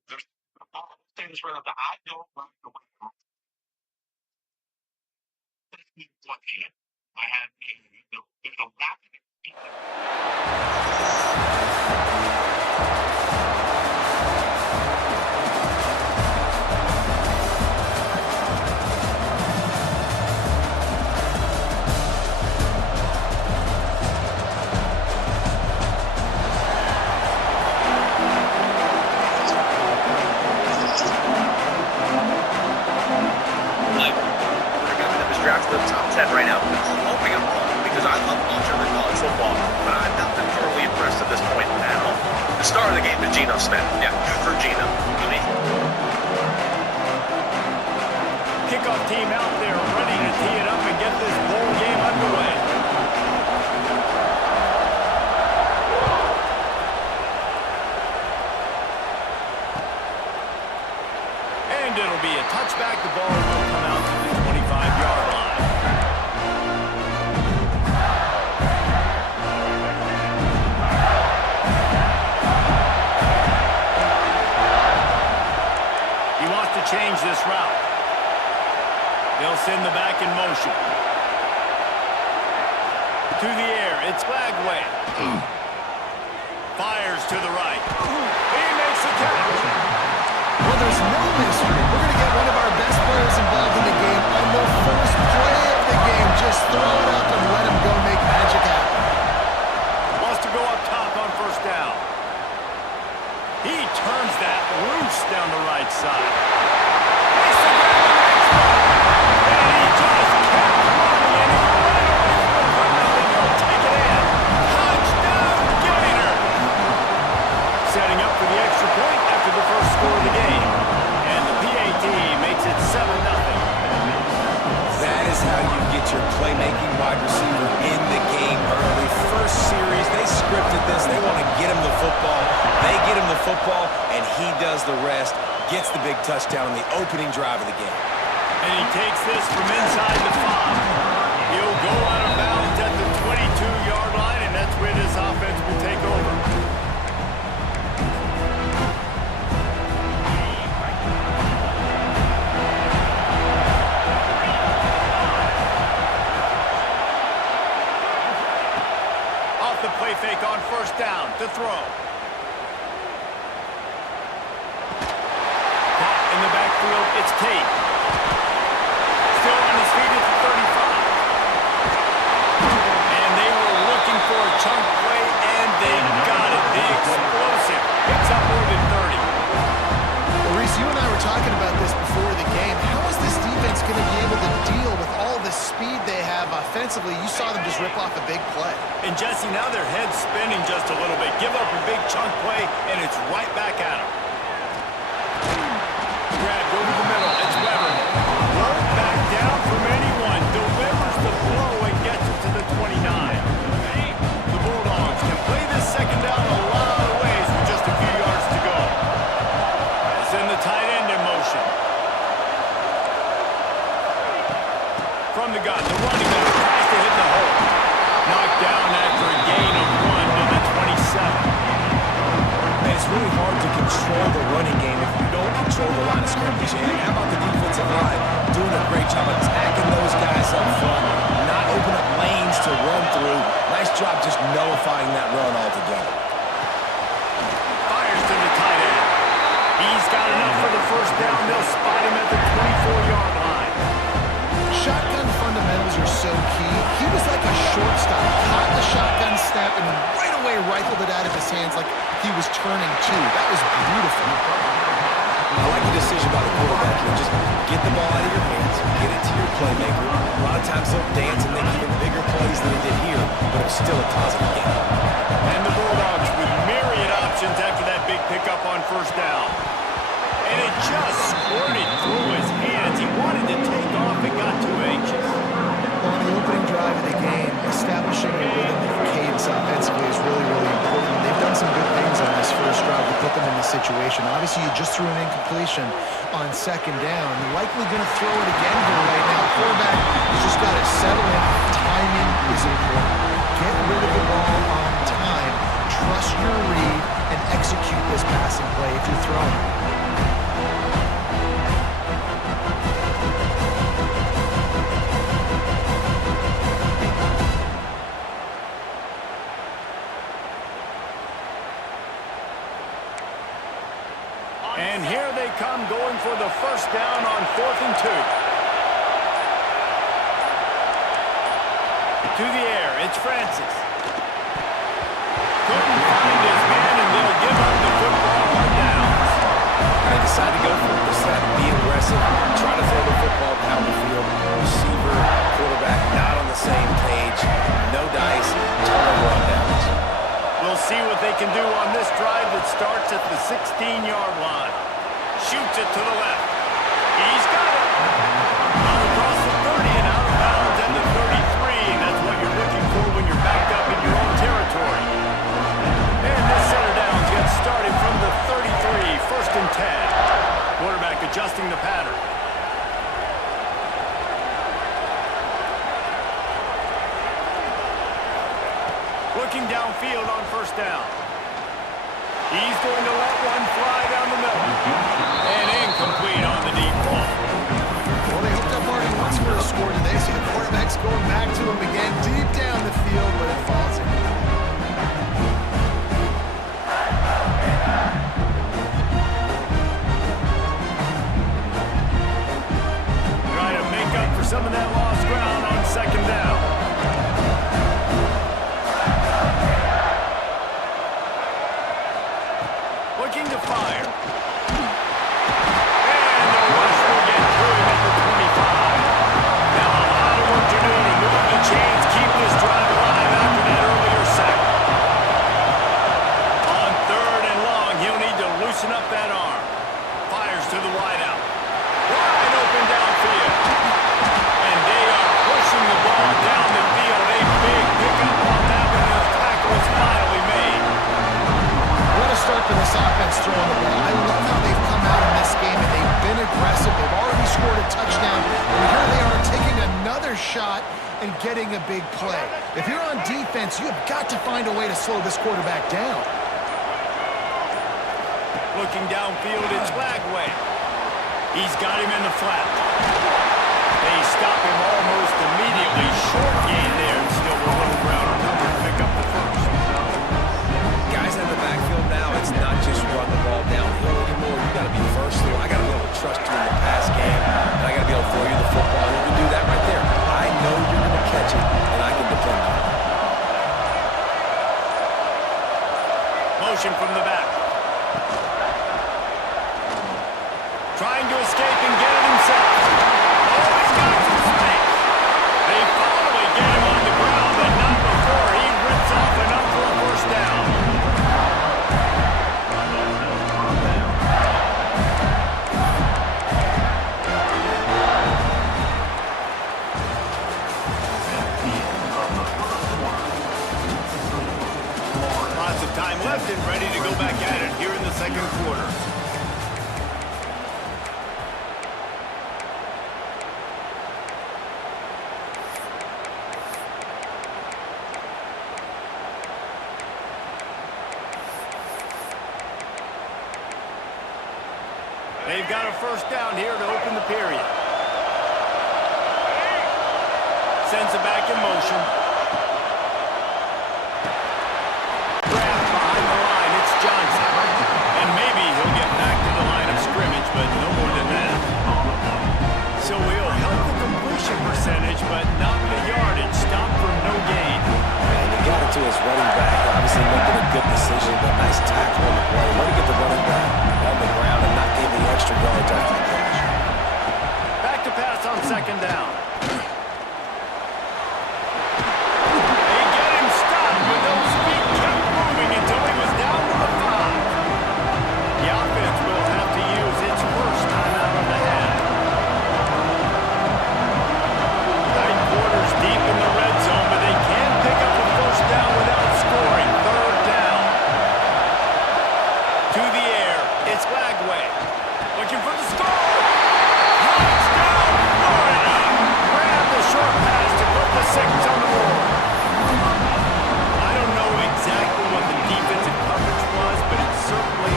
There's things where I don't like the way what can. I had there's a rapid. Drafted in the top 10 right now. I'm hoping I'm wrong because I love alternate college football, but I've not been thoroughly impressed at this point at all. The star of the game is Geno Smith. Yeah, good for Geno. To me. kickoff team out there ready to tee it up and get this bowl game underway. And it'll be a touchback. The ball will come out to the 25-yard line. He wants to change this route. They'll send the back in motion. To the air, it's Flagway. Fires to the right. He makes the catch. Well, there's no mystery. We're going to get one of our best players involved in the game on the first play of the game. Just throw it up and let him go make magic happen. Wants to go up top on first down. He turns that loose down the right side. Makes the grab the next one. And he just kept running, and he ran away from the nothing. He'll take it in. Touchdown, Gator. Setting up for the extra point after the first score of the game. And the PAT makes it 7-0. That is how you get your playmaking wide receiver in the game early. First series, they scripted this. They want to get him the football. They get him the football, and he does the rest. Gets the big touchdown on the opening drive of the game. And he takes this from inside the 5. He'll go out of bounds at the 22-yard line, and that's where this offense will take over. Off the play fake on first down to throw. backfield, it's Tate. Still on his feet at the 35. And they were looking for a chunk play, and they got it. The explosive picks up more than 30. Well, Reese, you and I were talking about this before the game. How is this defense going to be able to deal with all the speed they have offensively? You saw them just rip off a big play. And Jesse, now their head's spinning just a little bit. Give up a big chunk play, and it's right back at them. Grab, go to the middle. It's Weber. Won't back down from anyone. Delivers the blow and gets it to the 29. The Bulldogs can play this second down a lot of ways with just a few yards to go. Send the tight end in motion. From the gun, the running back tries to hit the hole. Knocked down after a gain of 1 to the 27. Man, it's really hard to control the running game if you don't control the line of scrimmage. And how about the defensive line doing a great job attacking those guys up front, not open up lanes to run through. Nice job just nullifying that run altogether. Fires to the tight end. He's got enough for the first down. They'll spot him at the 24-yard line. Shotgun fundamentals are so key. He was like a shortstop, caught the shotgun snap and right away rifled it out of his hands like he was turning two. That was beautiful. I like the decision by the quarterback here. Just get the ball out of your hands, get it to your playmaker. A lot of times they'll dance and make even bigger plays than they did here, but it's still a positive game. And the Bulldogs with myriad options after that big pickup on first down. And it just squirted through his hands. He wanted to take off and got too anxious. On the opening drive of the game, establishing a rhythm and a cadence offensively is really, really important. They've done some good things on this first drive to put them in this situation. Obviously, you just threw an incompletion on second down. You're likely going to throw it again here right now. Quarterback has just got to settle in. Timing is important. Get rid of the ball on time. Trust your read and execute this passing play if you're throwing. And here they come going for the first down on 4th and 2. To the air, it's Francis. Couldn't find his man, and they'll give up the football on downs. And they decide to go for it. Decide to be aggressive, try to throw the football down the field. Receiver, quarterback, not on the same page. No dice, turnover on downs. We'll see what they can do on this drive that starts at the 16-yard line. Shoots it to the left. He's got it. Out across the 30 and out of bounds at the 33. And that's what you're looking for when you're backed up in your own territory. And this center downs gets started from the 33, 1st and 10. Quarterback adjusting the pattern. Looking downfield on first down. He's going to let one fly down the middle. And incomplete on the deep ball. Well, they hooked up already once for a score today, so the quarterback's going back to him again deep down the field, but it falls in. Trying to make up for some of that lost ground on second down. Looking to fire. And the rush will get through him at the 25. Now a lot of work to do to move the chains, keep this drive alive after that earlier sack. On 3rd and long, he'll need to loosen up that arm. Fires to the wideout. Wide open downfield. And they are pushing the ball down the field. A big pickup on that one, and the tackle is finally made. What a start for this offense throwing the ball. I love how they've come out in this game and they've been aggressive. They've already scored a touchdown. And here they are taking another shot and getting a big play. If you're on defense, you have got to find a way to slow this quarterback down. Looking downfield, it's Lagway. He's got him in the flat. They stop him almost immediately. Short gain there, and still a little ground cover to pick up the first. Guys in the backfield now, it's not just run the ball downhill anymore. You got to be versatile. I got to be able to trust you in the Motion from the back. Trying to escape and get it himself. Oh, he's got some space. They finally get him on the ground, but not before he rips off enough for a first down. Lots of time left and ready to go back at it here in the second quarter. They've got a first down here to open the period. Sends it back in motion. Grab behind the line. It's Johnson. And maybe he'll get back to the line of scrimmage, but no more than that. So he'll help the completion percentage, but not the yardage. Stop for no gain. And he got it to his running back, obviously making a good decision, but nice tackle on the play. Way to get the running back on the ground and not give the extra yards after the catch. Back to pass on second down. They get him stopped, but those feet kept moving until he was down to the 5. The offense will have to use its first timeout of the half. 9 quarters deep in the red zone, but they can pick up a first down without scoring. Third down. To the air. It's Lagway. Looking for the score. Touchdown, Florida. Grab the short pass to put the 6 on the board. I don't know exactly what the defensive coverage was, but it certainly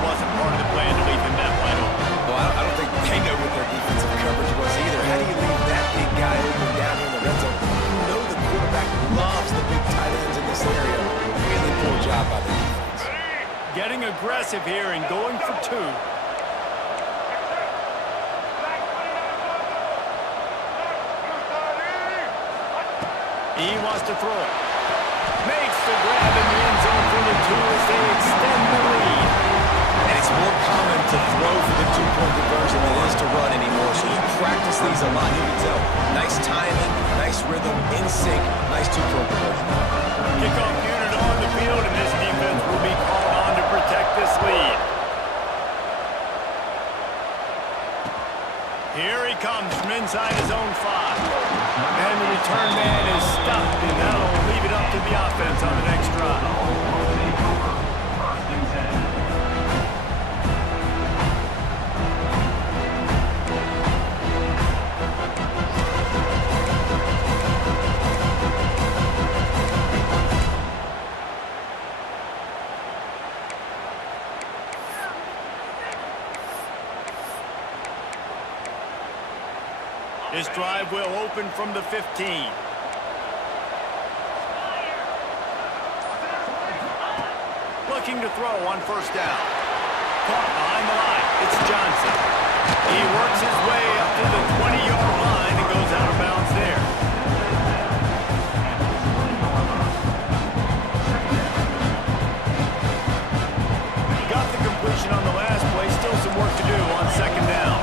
wasn't part of the plan to leave him that wide open. Well, I don't think they know what their defensive coverage was either. How do you leave that big guy open down here in the red zone? You know the quarterback loves the big tight ends in this area. Really poor job by the defense. Getting aggressive here and going for 2. He wants to throw it. Makes the grab in the end zone for the 2 as they extend the lead. And it's more common to throw for the 2-point conversion than it is to run anymore. So you practice these a lot. You can tell. Nice timing, nice rhythm, in sync, nice 2-point conversion. Kickoff unit on the field, and this defense will be called on to protect this lead. Here he comes from inside his own 5. And the return man is stopped, and that'll leave it up to the offense on the next drive. First and 10. This drive will open from the 15. Looking to throw on first down. Caught behind the line. It's Johnson. He works his way up to the 20-yard line and goes out of bounds there. Got the completion on the last play. Still some work to do on second down.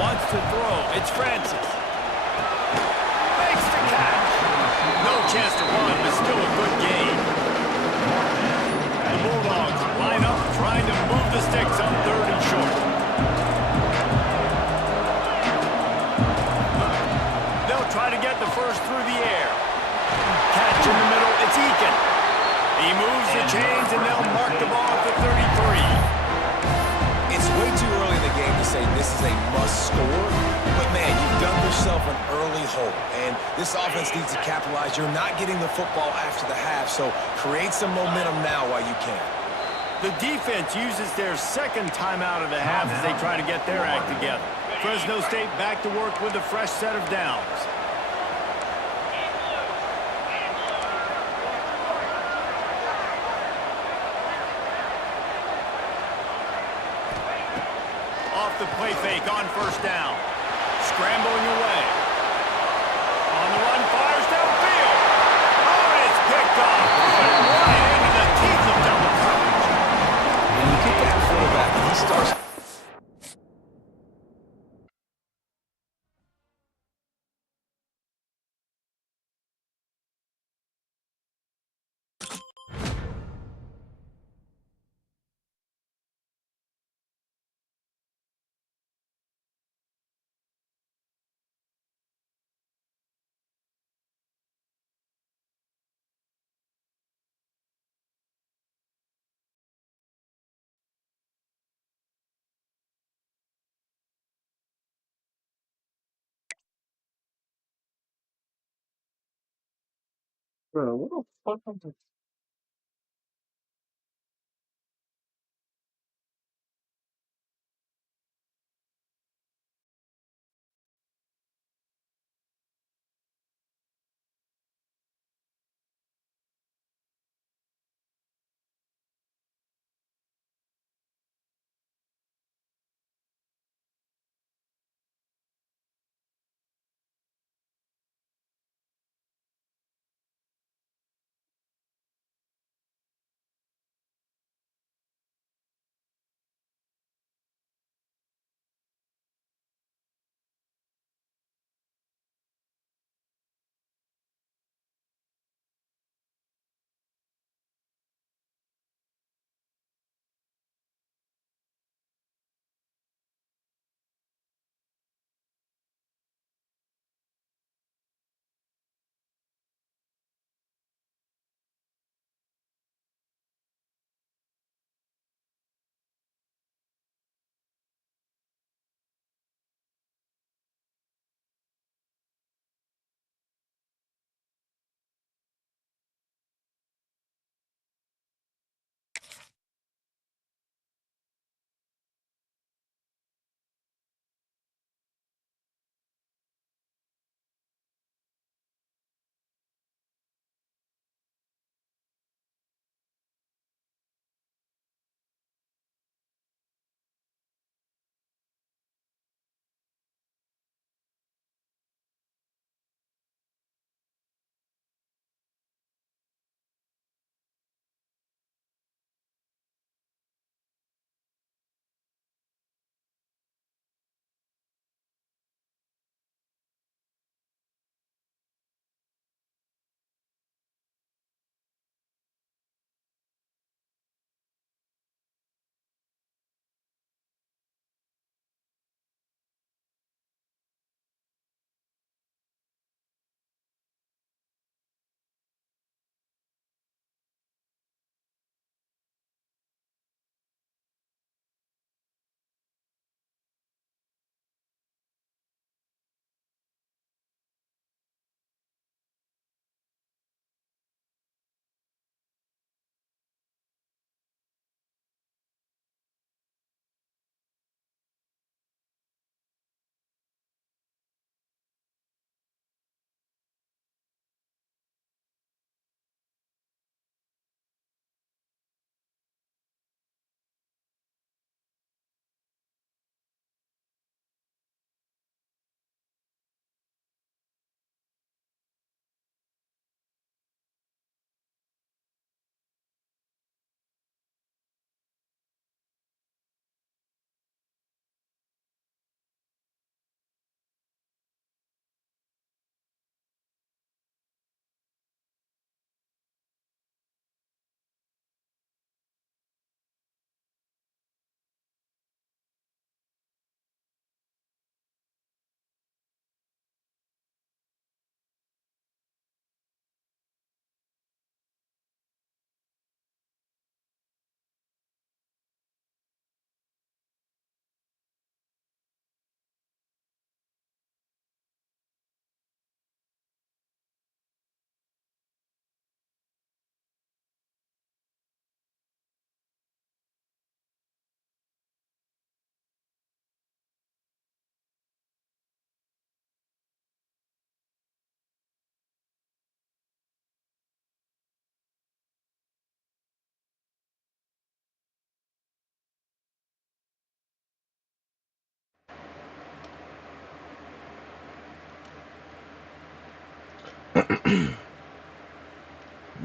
Wants to throw. It's Francis. Makes the catch. No chance to run, but still a good gain. The Bulldogs line up, trying to move the sticks on 3rd and short. They'll try to get the first through the air. Catch in the middle. It's Eakin. He moves the chains, and they'll mark the ball at the 33. It's way too early in the game to say this is a must score, but man, you've done yourself an early hole, and this offense needs to capitalize. You're not getting the football after the half, so create some momentum now while you can. The defense uses their second timeout of the half as they try to get their act together. Fresno State back to work with a fresh set of downs. Off the play fake on first down. Scrambling away. On the run, fires downfield. Oh, and it's picked off. Right into the Bro, what the fuck?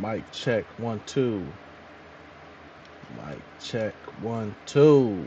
Mic check 1 2. Mic check 1 2.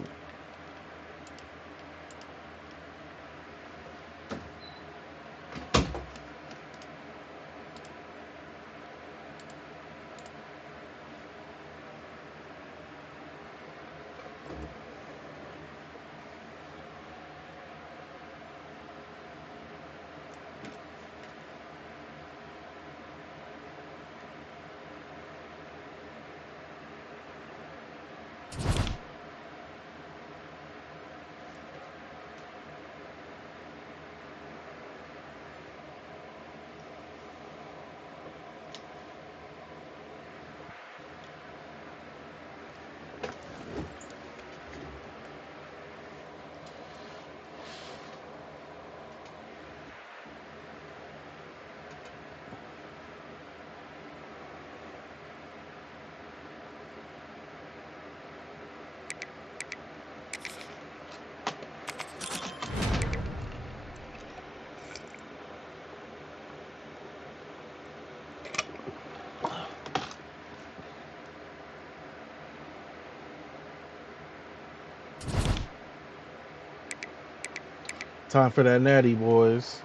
Time for that natty, boys.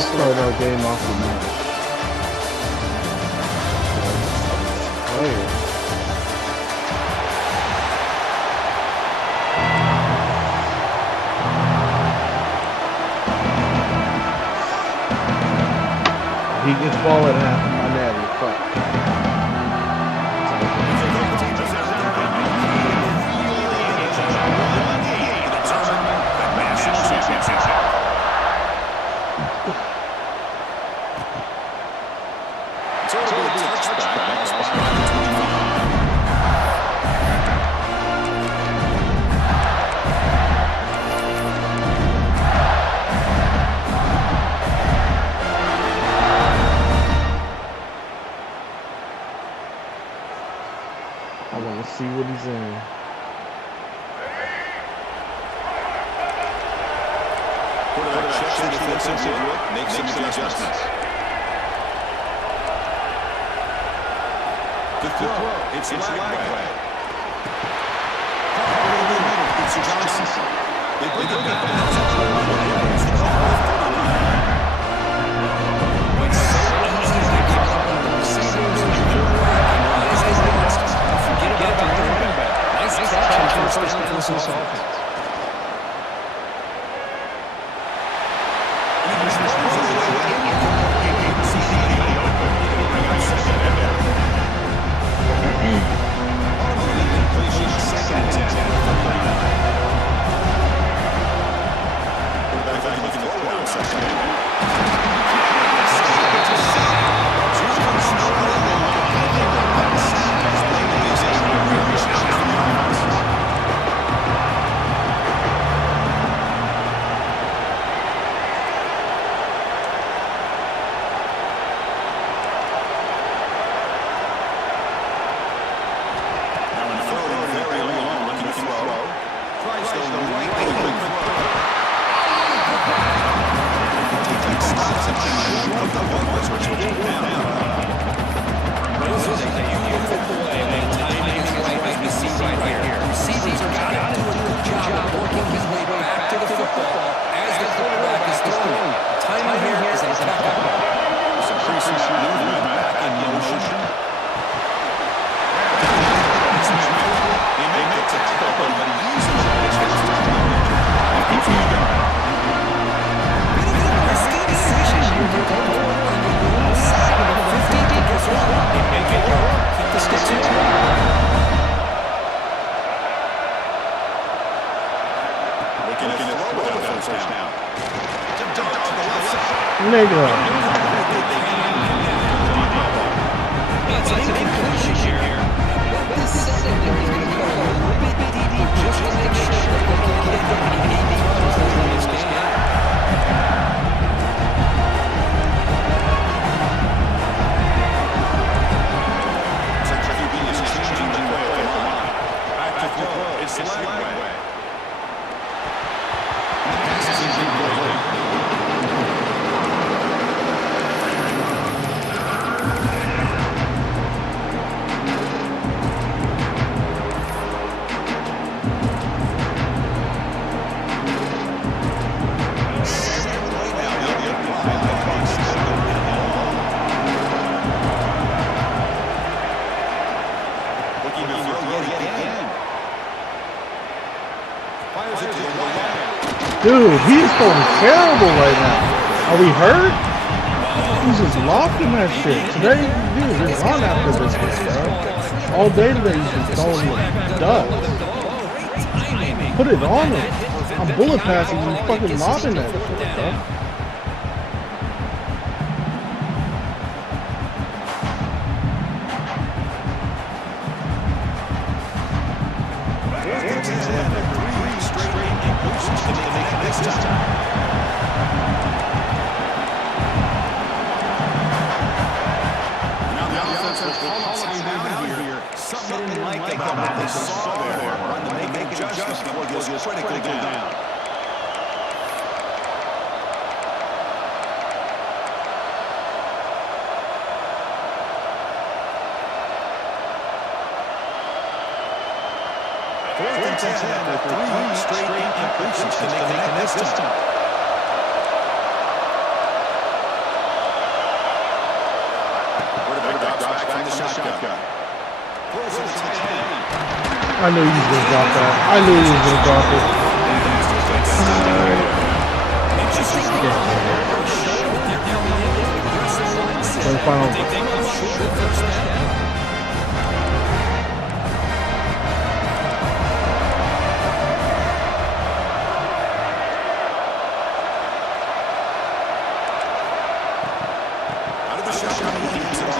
Start our game off with match. Players. He gets ball at half of my natty. Fuck. I want to see what he's in. Quarterback checks the defensive look, makes some adjustments. The throw. It's Lagway. It's Johnson. They bring it back. First down for this offense. Dude, he's going terrible right now. Are we hurt? He's just lofting that shit. Today, dude, just run after this shit, bro. All day today, he's been throwing dust. Put it on him. I'm bullet passing you, fucking lobbing that shit, bro. Something like about what they saw there. When the making adjustment was critically down. Fourth and 10 after 3 straight incompletions. Can they connect this time? Quarterback drops back from the shotgun. I knew he was gonna drop that. I knew he was gonna drop it. So final. Out of the shotgun, he hands it off.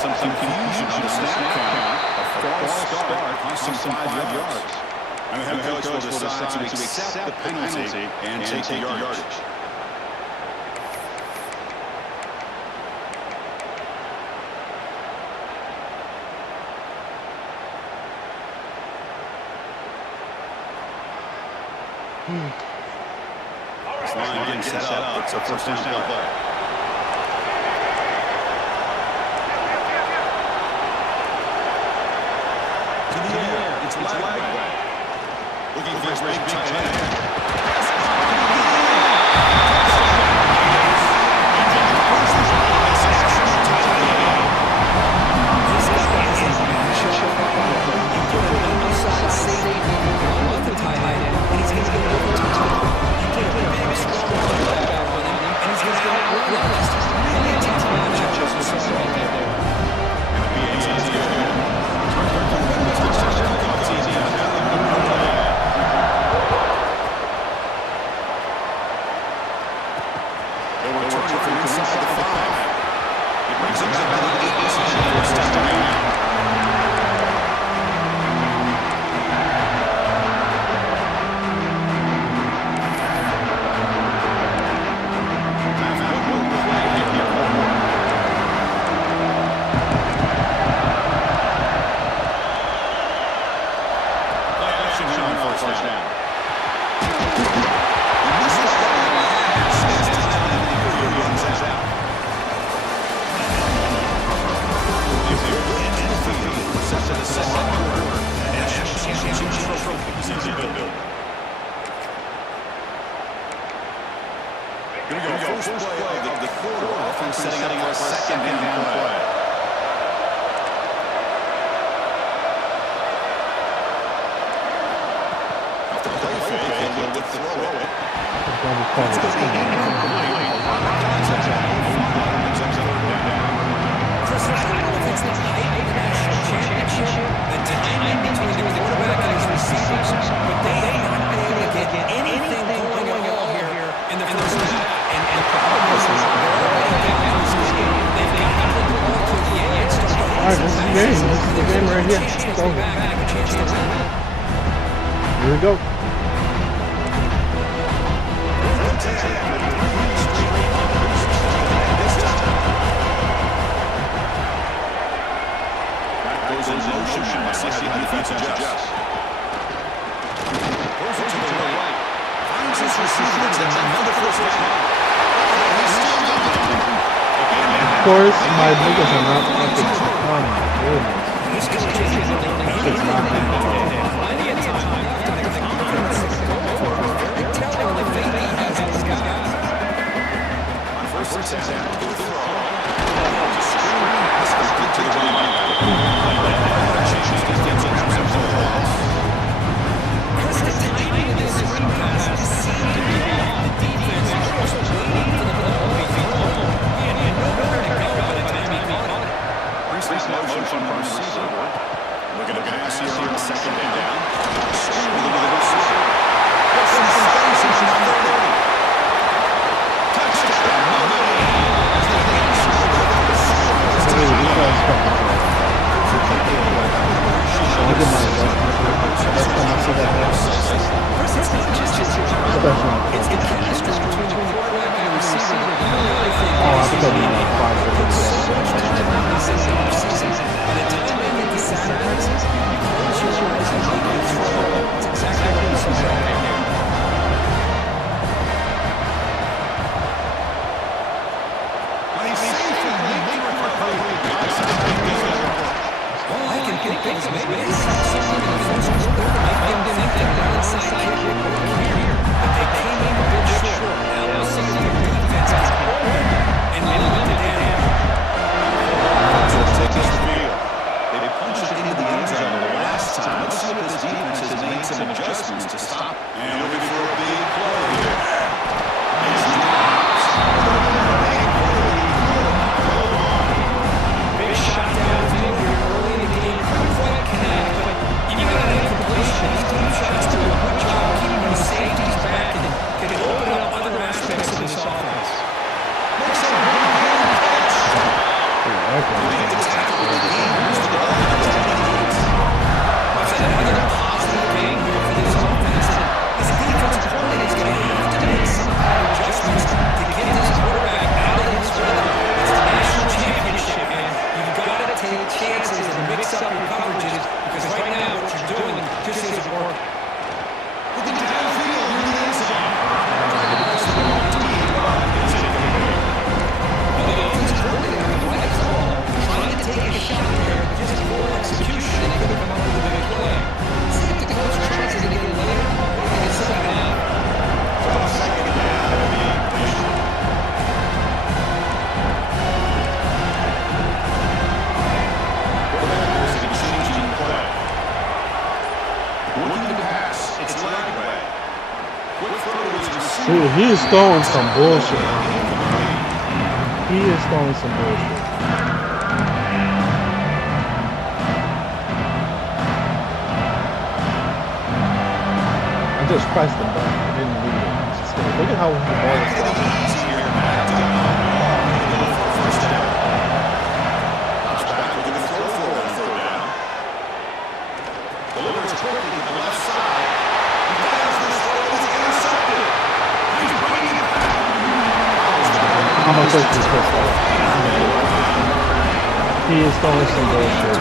Some confusion on the snap count. A false start cost him 5 yards. And the head coach will decide to accept the penalty and take the yardage. This line getting set up. It's a first down play. It's flag. Looking for his big tight end. first down. Here we go. First play of the quarter. Offense setting up for a second down play. Off the play fake, they'll go with the throw it. Chris, I don't know if it's the hype of the national championship, the timing between the quarterback and his receivers, but they have not been able to get anything going at all here in the first half. And the problem is they're already down in this game. They've got to put the ball to the end. All right, this is the game. This is the game right here. It's over. Here we go. Goes in motion. Let's see how the defense adjusts. Throws it to the right. Finds his receiver. Another first down. Of course, my niggas are not fucking. Oh my goodness. It's not First down. Good throw. To the running back. Motion from the receiver. Looking to pass here on second down. He is throwing some bullshit. He is throwing some bullshit. I just pressed the button. I didn't read it. Just look at how the ball is going. I'm gonna take this first off. He is throwing some bullshit.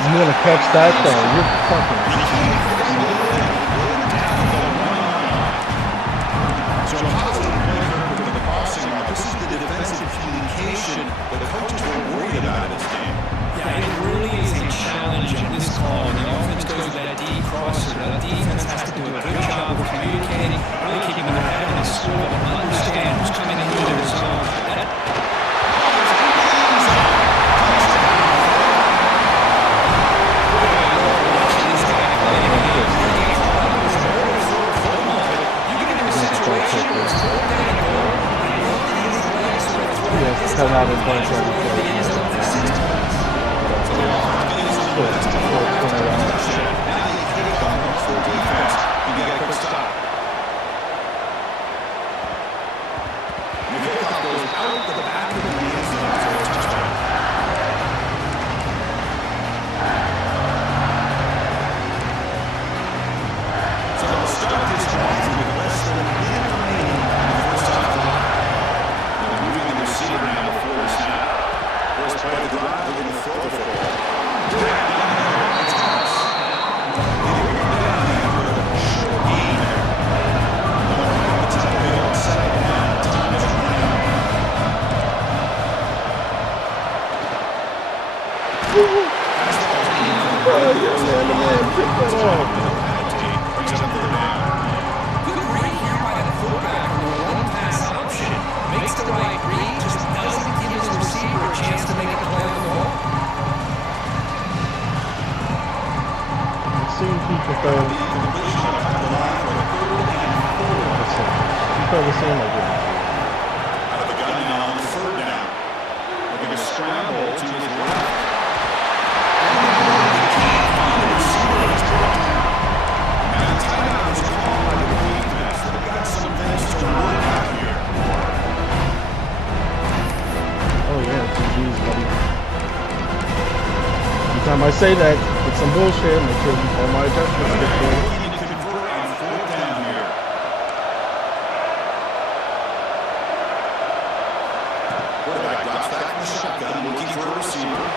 You want to catch that though? You're fucking. This is the defensive communication the coaches were worried about in this game. Yeah, it really is a challenge in this call. When the offense goes with that deep crosser, the defense has to do a good job of communicating, really keeping their head on the swivel, understand who's coming into their zone. Yes, come out and punch every play. You get a quick stop. The kickoff goes out the back of the end zone for a touchdown. So they'll start this drive with less than a minute remaining in the first half. They're moving the receiver now before the snap. First play of the drive, they're going to throw the football. It's House. Short gain there. It's a big second down. Time is running out. Brings up third down. Good read here by the fullback on the one-pass option. Makes the right read, just doesn't give his receiver a chance to make a play on the ball. I've seen people throw. You throw the same like that. Out of the gun now on third down. Looking to scramble to his left. And the timeout is called by the defense. They've got some things to work out here. Oh yeah, GG's, buddy. Every time I say that, it's some bullshit. Make sure all my adjustments get through. We need to convert on fourth down here. Quarterback drops back from the shotgun, looking for a receiver.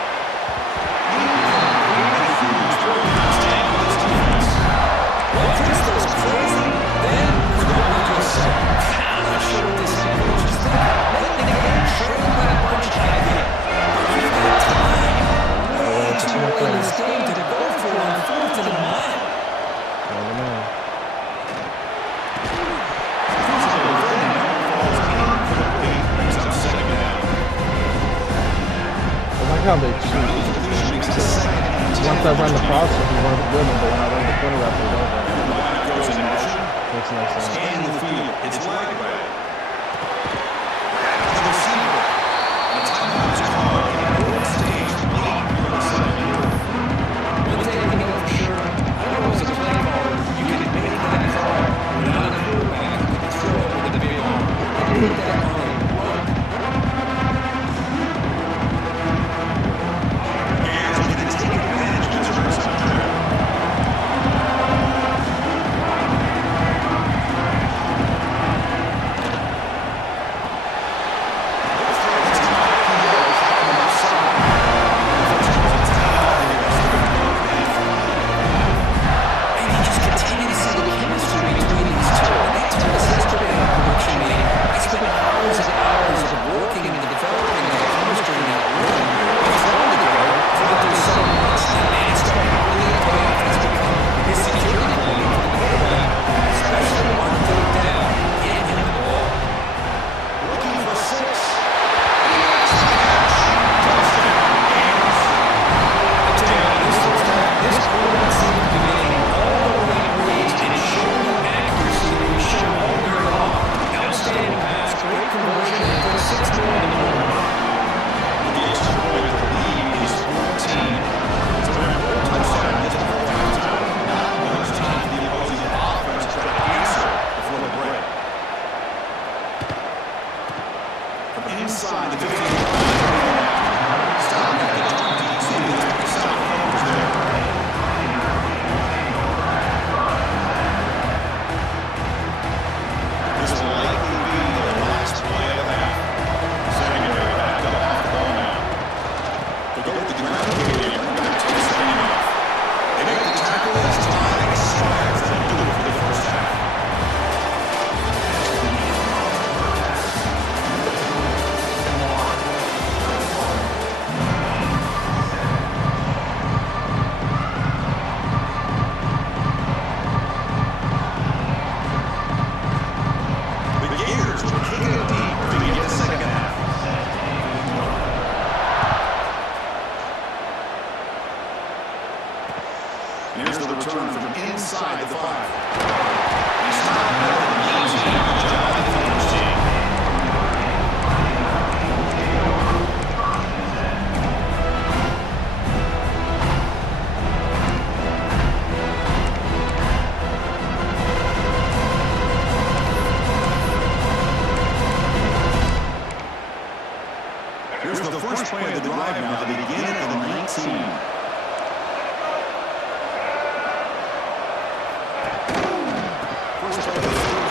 How they choose. Once I run the process, we run the rhythm, but when I run the corner route, they don't run it. Goes in motion. Makes no sense. Scanning the field. It's leg way. The receiver. The timeout is called. Fourth stage. Late here in the second. One thing we know for sure, I don't know if it's a play call, you can make that call without a quarterback who can throw it with a big arm. Make that arm work. Here's the return from inside the 5. Here's the first play of the drive now, the beginning of the 19. First play of the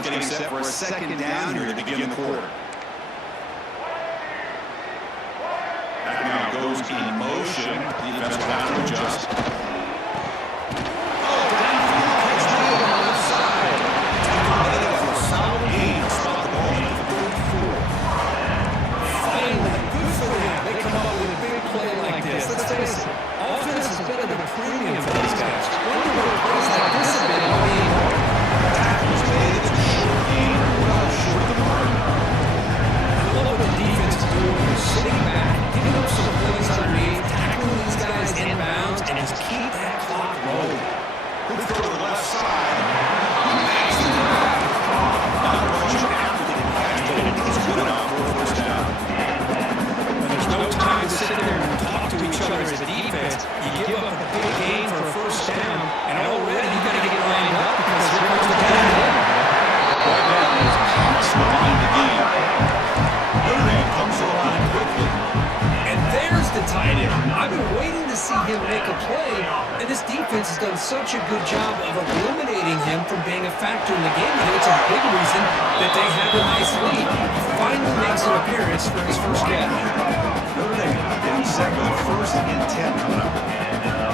offense getting set for a second down here to begin the quarter. That now goes in motion. Defense will have to adjust. Let's face it, offense has been at a premium for these guys. When you go plays like this have been all game long. Tackles made, it's a short game, well short of the mark. I love what the defense is doing. They're sitting back, giving up some plays underneath, tackling these guys inbounds, and just keep that clock rolling. Good throw to the left side. Makes the grab. Not much after the catch, but it's good enough for a first down. There's no time to sit there and talk to each other as a defense. You give up a big gain for a first down, and already you got to get lined up because here comes the down. Right now is Thomas behind the game. Notre Dame comes to the line quickly. And there's the tight end. I've been waiting to see him make a play, and this defense has done such a good job of eliminating him from being a factor in the game. I think it's a big reason that they have a nice lead. He finally makes an appearance for his first catch. Notre Dame getting set with a 1st and 10 coming up.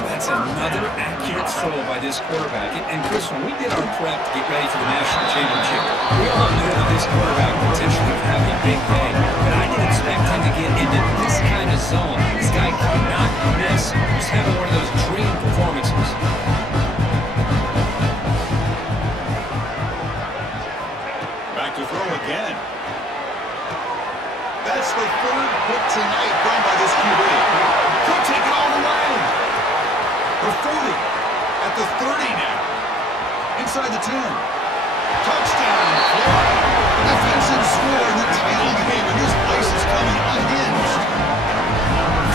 That's another accurate throw by this quarterback. And Chris, when we did our prep to get ready for the national championship, we all knew that this quarterback potentially would have a big day. But I didn't expect him to get into this kind of zone. This guy cannot miss. He's having one of those dream performances. Back to throw again. That's the 3rd hit tonight thrown by this QB. Could take it all the way. The 40 at the 30 now. Inside the 10. Touchdown, Florida. Defensive score in the title game, and this place is coming unhinged.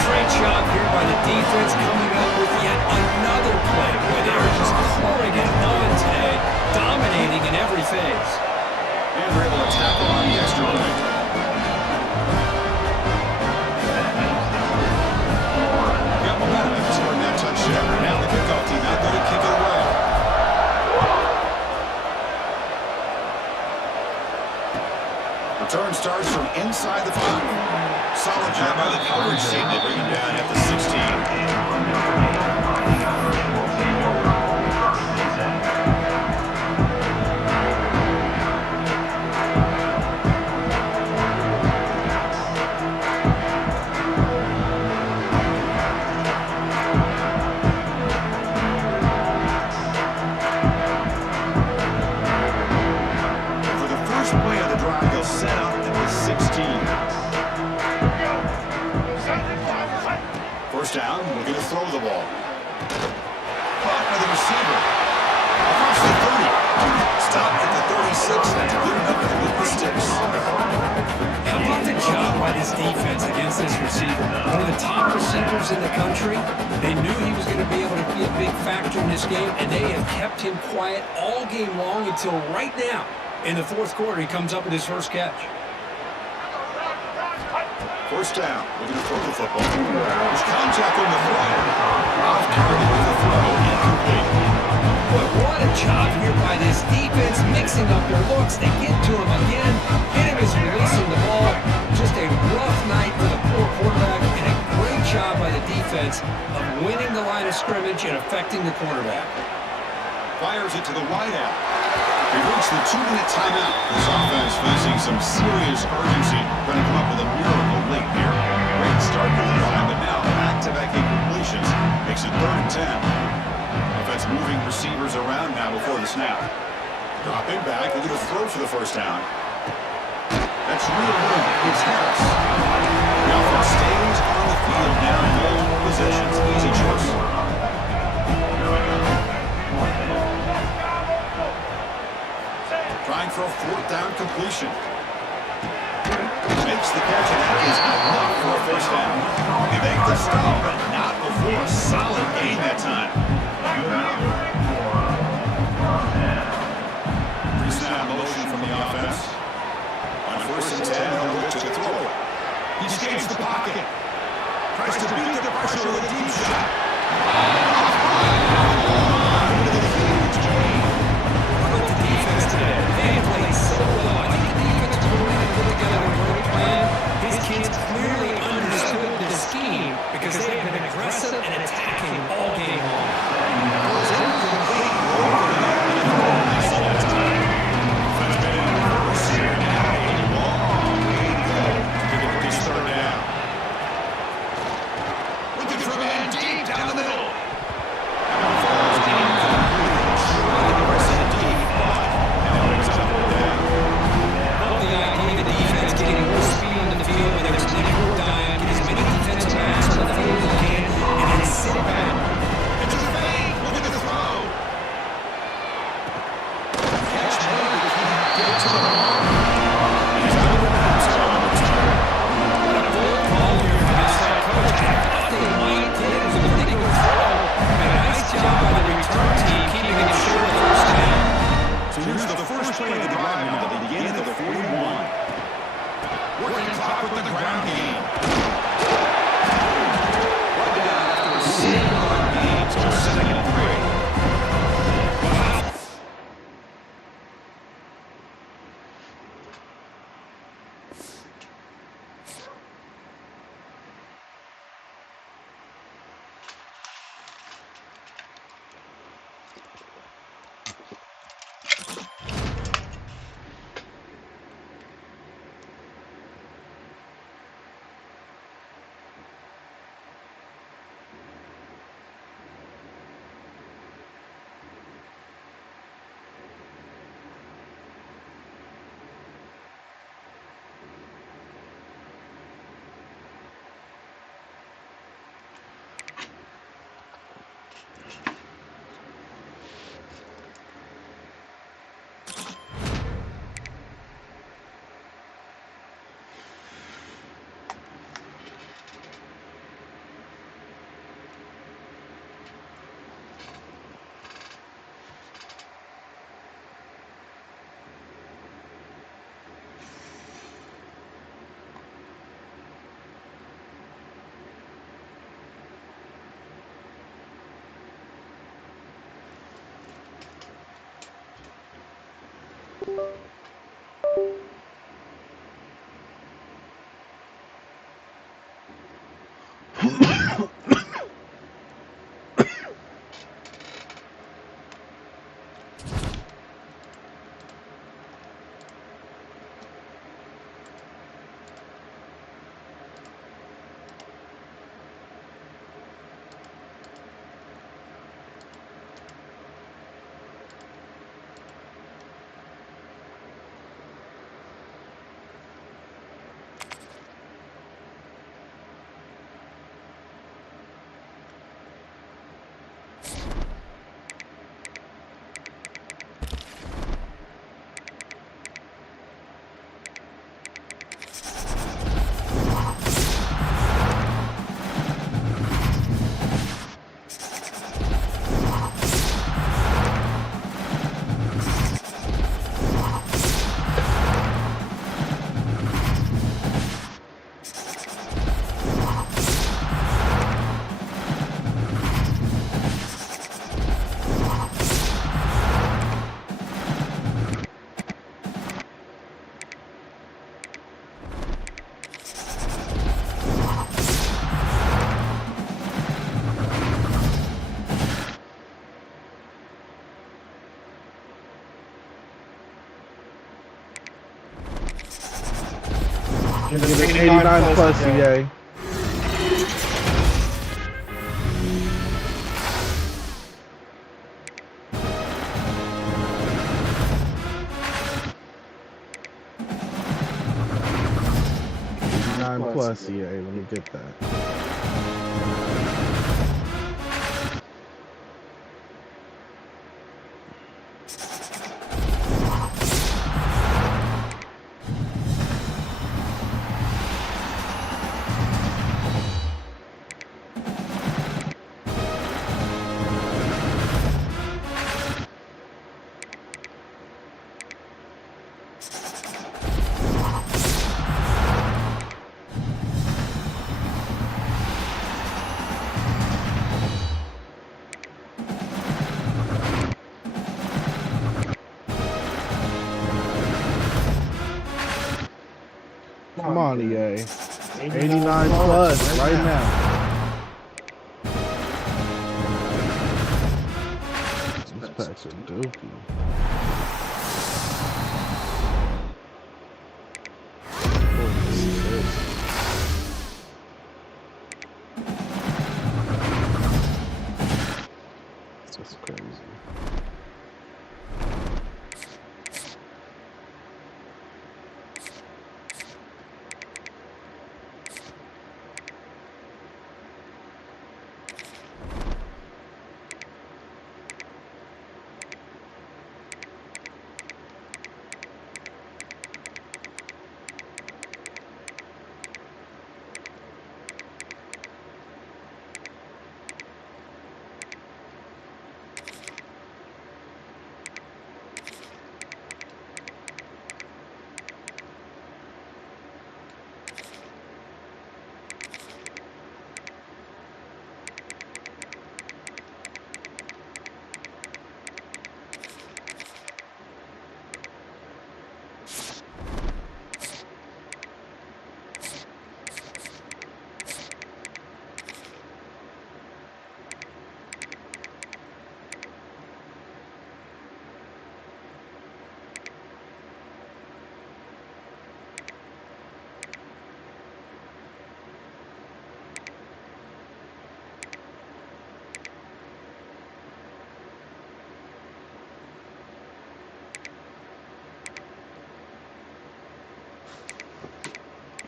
Great job here by the defense coming up with yet another play where they are just pouring it on today, dominating in every phase. And they're able to tackle on the extra point. Got momentum and scoring that touchdown. Now the kickoff team out there to kick it away. Return starts from inside the 5. Solid job by the coverage team. They bring him down at the 16. First down, looking to throw the ball. Caught by the receiver. Across the 30. Stopped at the 36. That's good enough to move the sticks. How about the job by this defense against this receiver? One of the top receivers in the country. They knew he was going to be able to be a big factor in this game, and they have kept him quiet all game long until right now. In the 4th quarter, he comes up with his first catch. First down, looking to throw the football. There's contact on the throw. Off target with the throw, incomplete. Boy, what a job here by this defense, mixing up their looks. They get to him again. Hit him as releasing the ball. Just a rough night for the poor quarterback, and a great job by the defense of winning the line of scrimmage and affecting the quarterback. Fires it to the wideout. We've reached the 2-minute timeout. This offense facing some serious urgency. Trying to come up with a miracle late here. Great start to the drive, but now back-to-back incompletions makes it 3rd and 10. Offense moving receivers around now before the snap. Dropping back, looking to throw for the first down. That's real room. It's Harris. The offense stays on the field now. Multiple possessions. Easy choice. Trying for a 4th down completion. Makes the catch, and that is enough for a first down. They make the stop, but not before a solid gain that time. Pre-snap motion from the offense. On 1st and 10, he'll look to throw it. He escapes the pocket. Tries to beat the pressure with a deep shot. Huge gain. Defense today. They have played first play of the drive now to begin at the 41. Working clock with the ground game. Right down after a 7-yard gain, so 2nd and 3. Give it 89 plus, EA. Plus, EA. Let me get that. Come on, EA. 89 plus right now. These packs are dopey. That's crazy.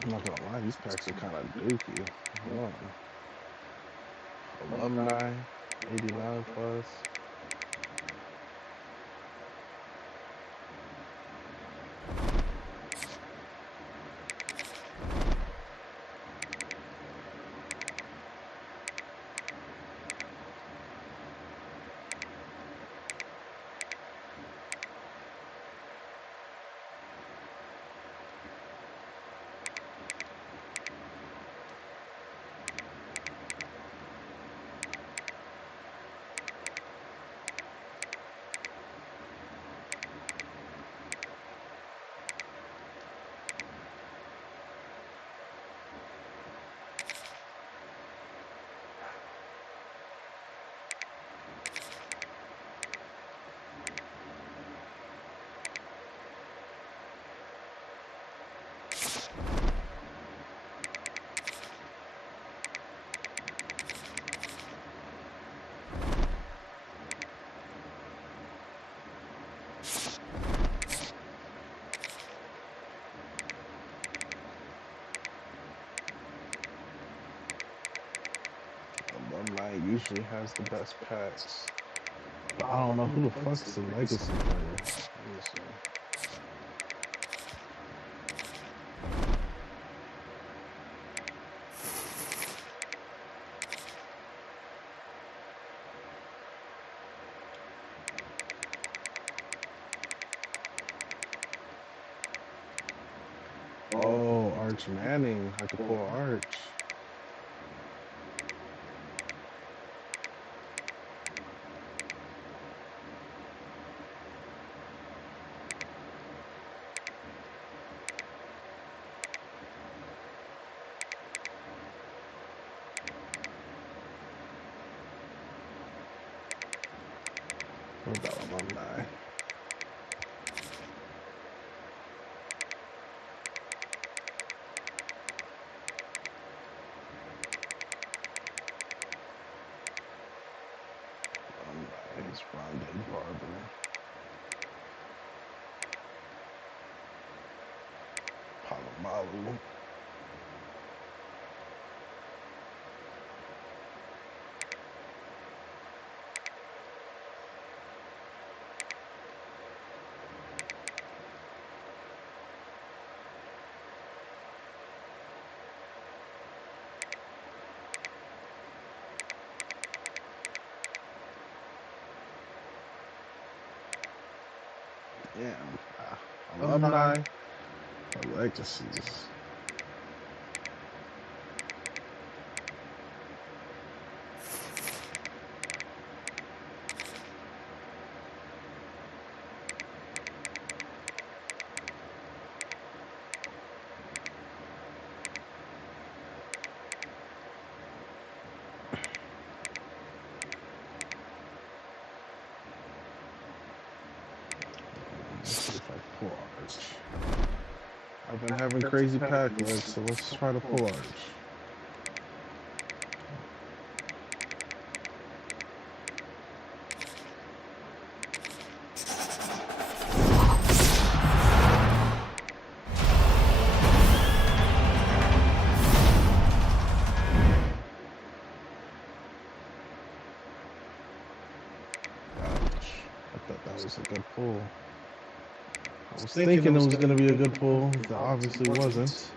I'm not gonna lie, these packs are kind of dookie. Hold on. Alumni, 89 plus. Alumni usually has the best packs. But I don't know who the fuck's the legacy player. Let me see. Oh, Arch Manning. I could pull Arch. What about Alumni? Alumni is Rondé Barber. Palomalu. Damn. Alumni or legacies. Let's see if I pull Arch. I've been having crazy pack luck, so let's try to pull Arch. I thought that was a good pull. I was thinking it was going to be a good pull. That obviously wasn't.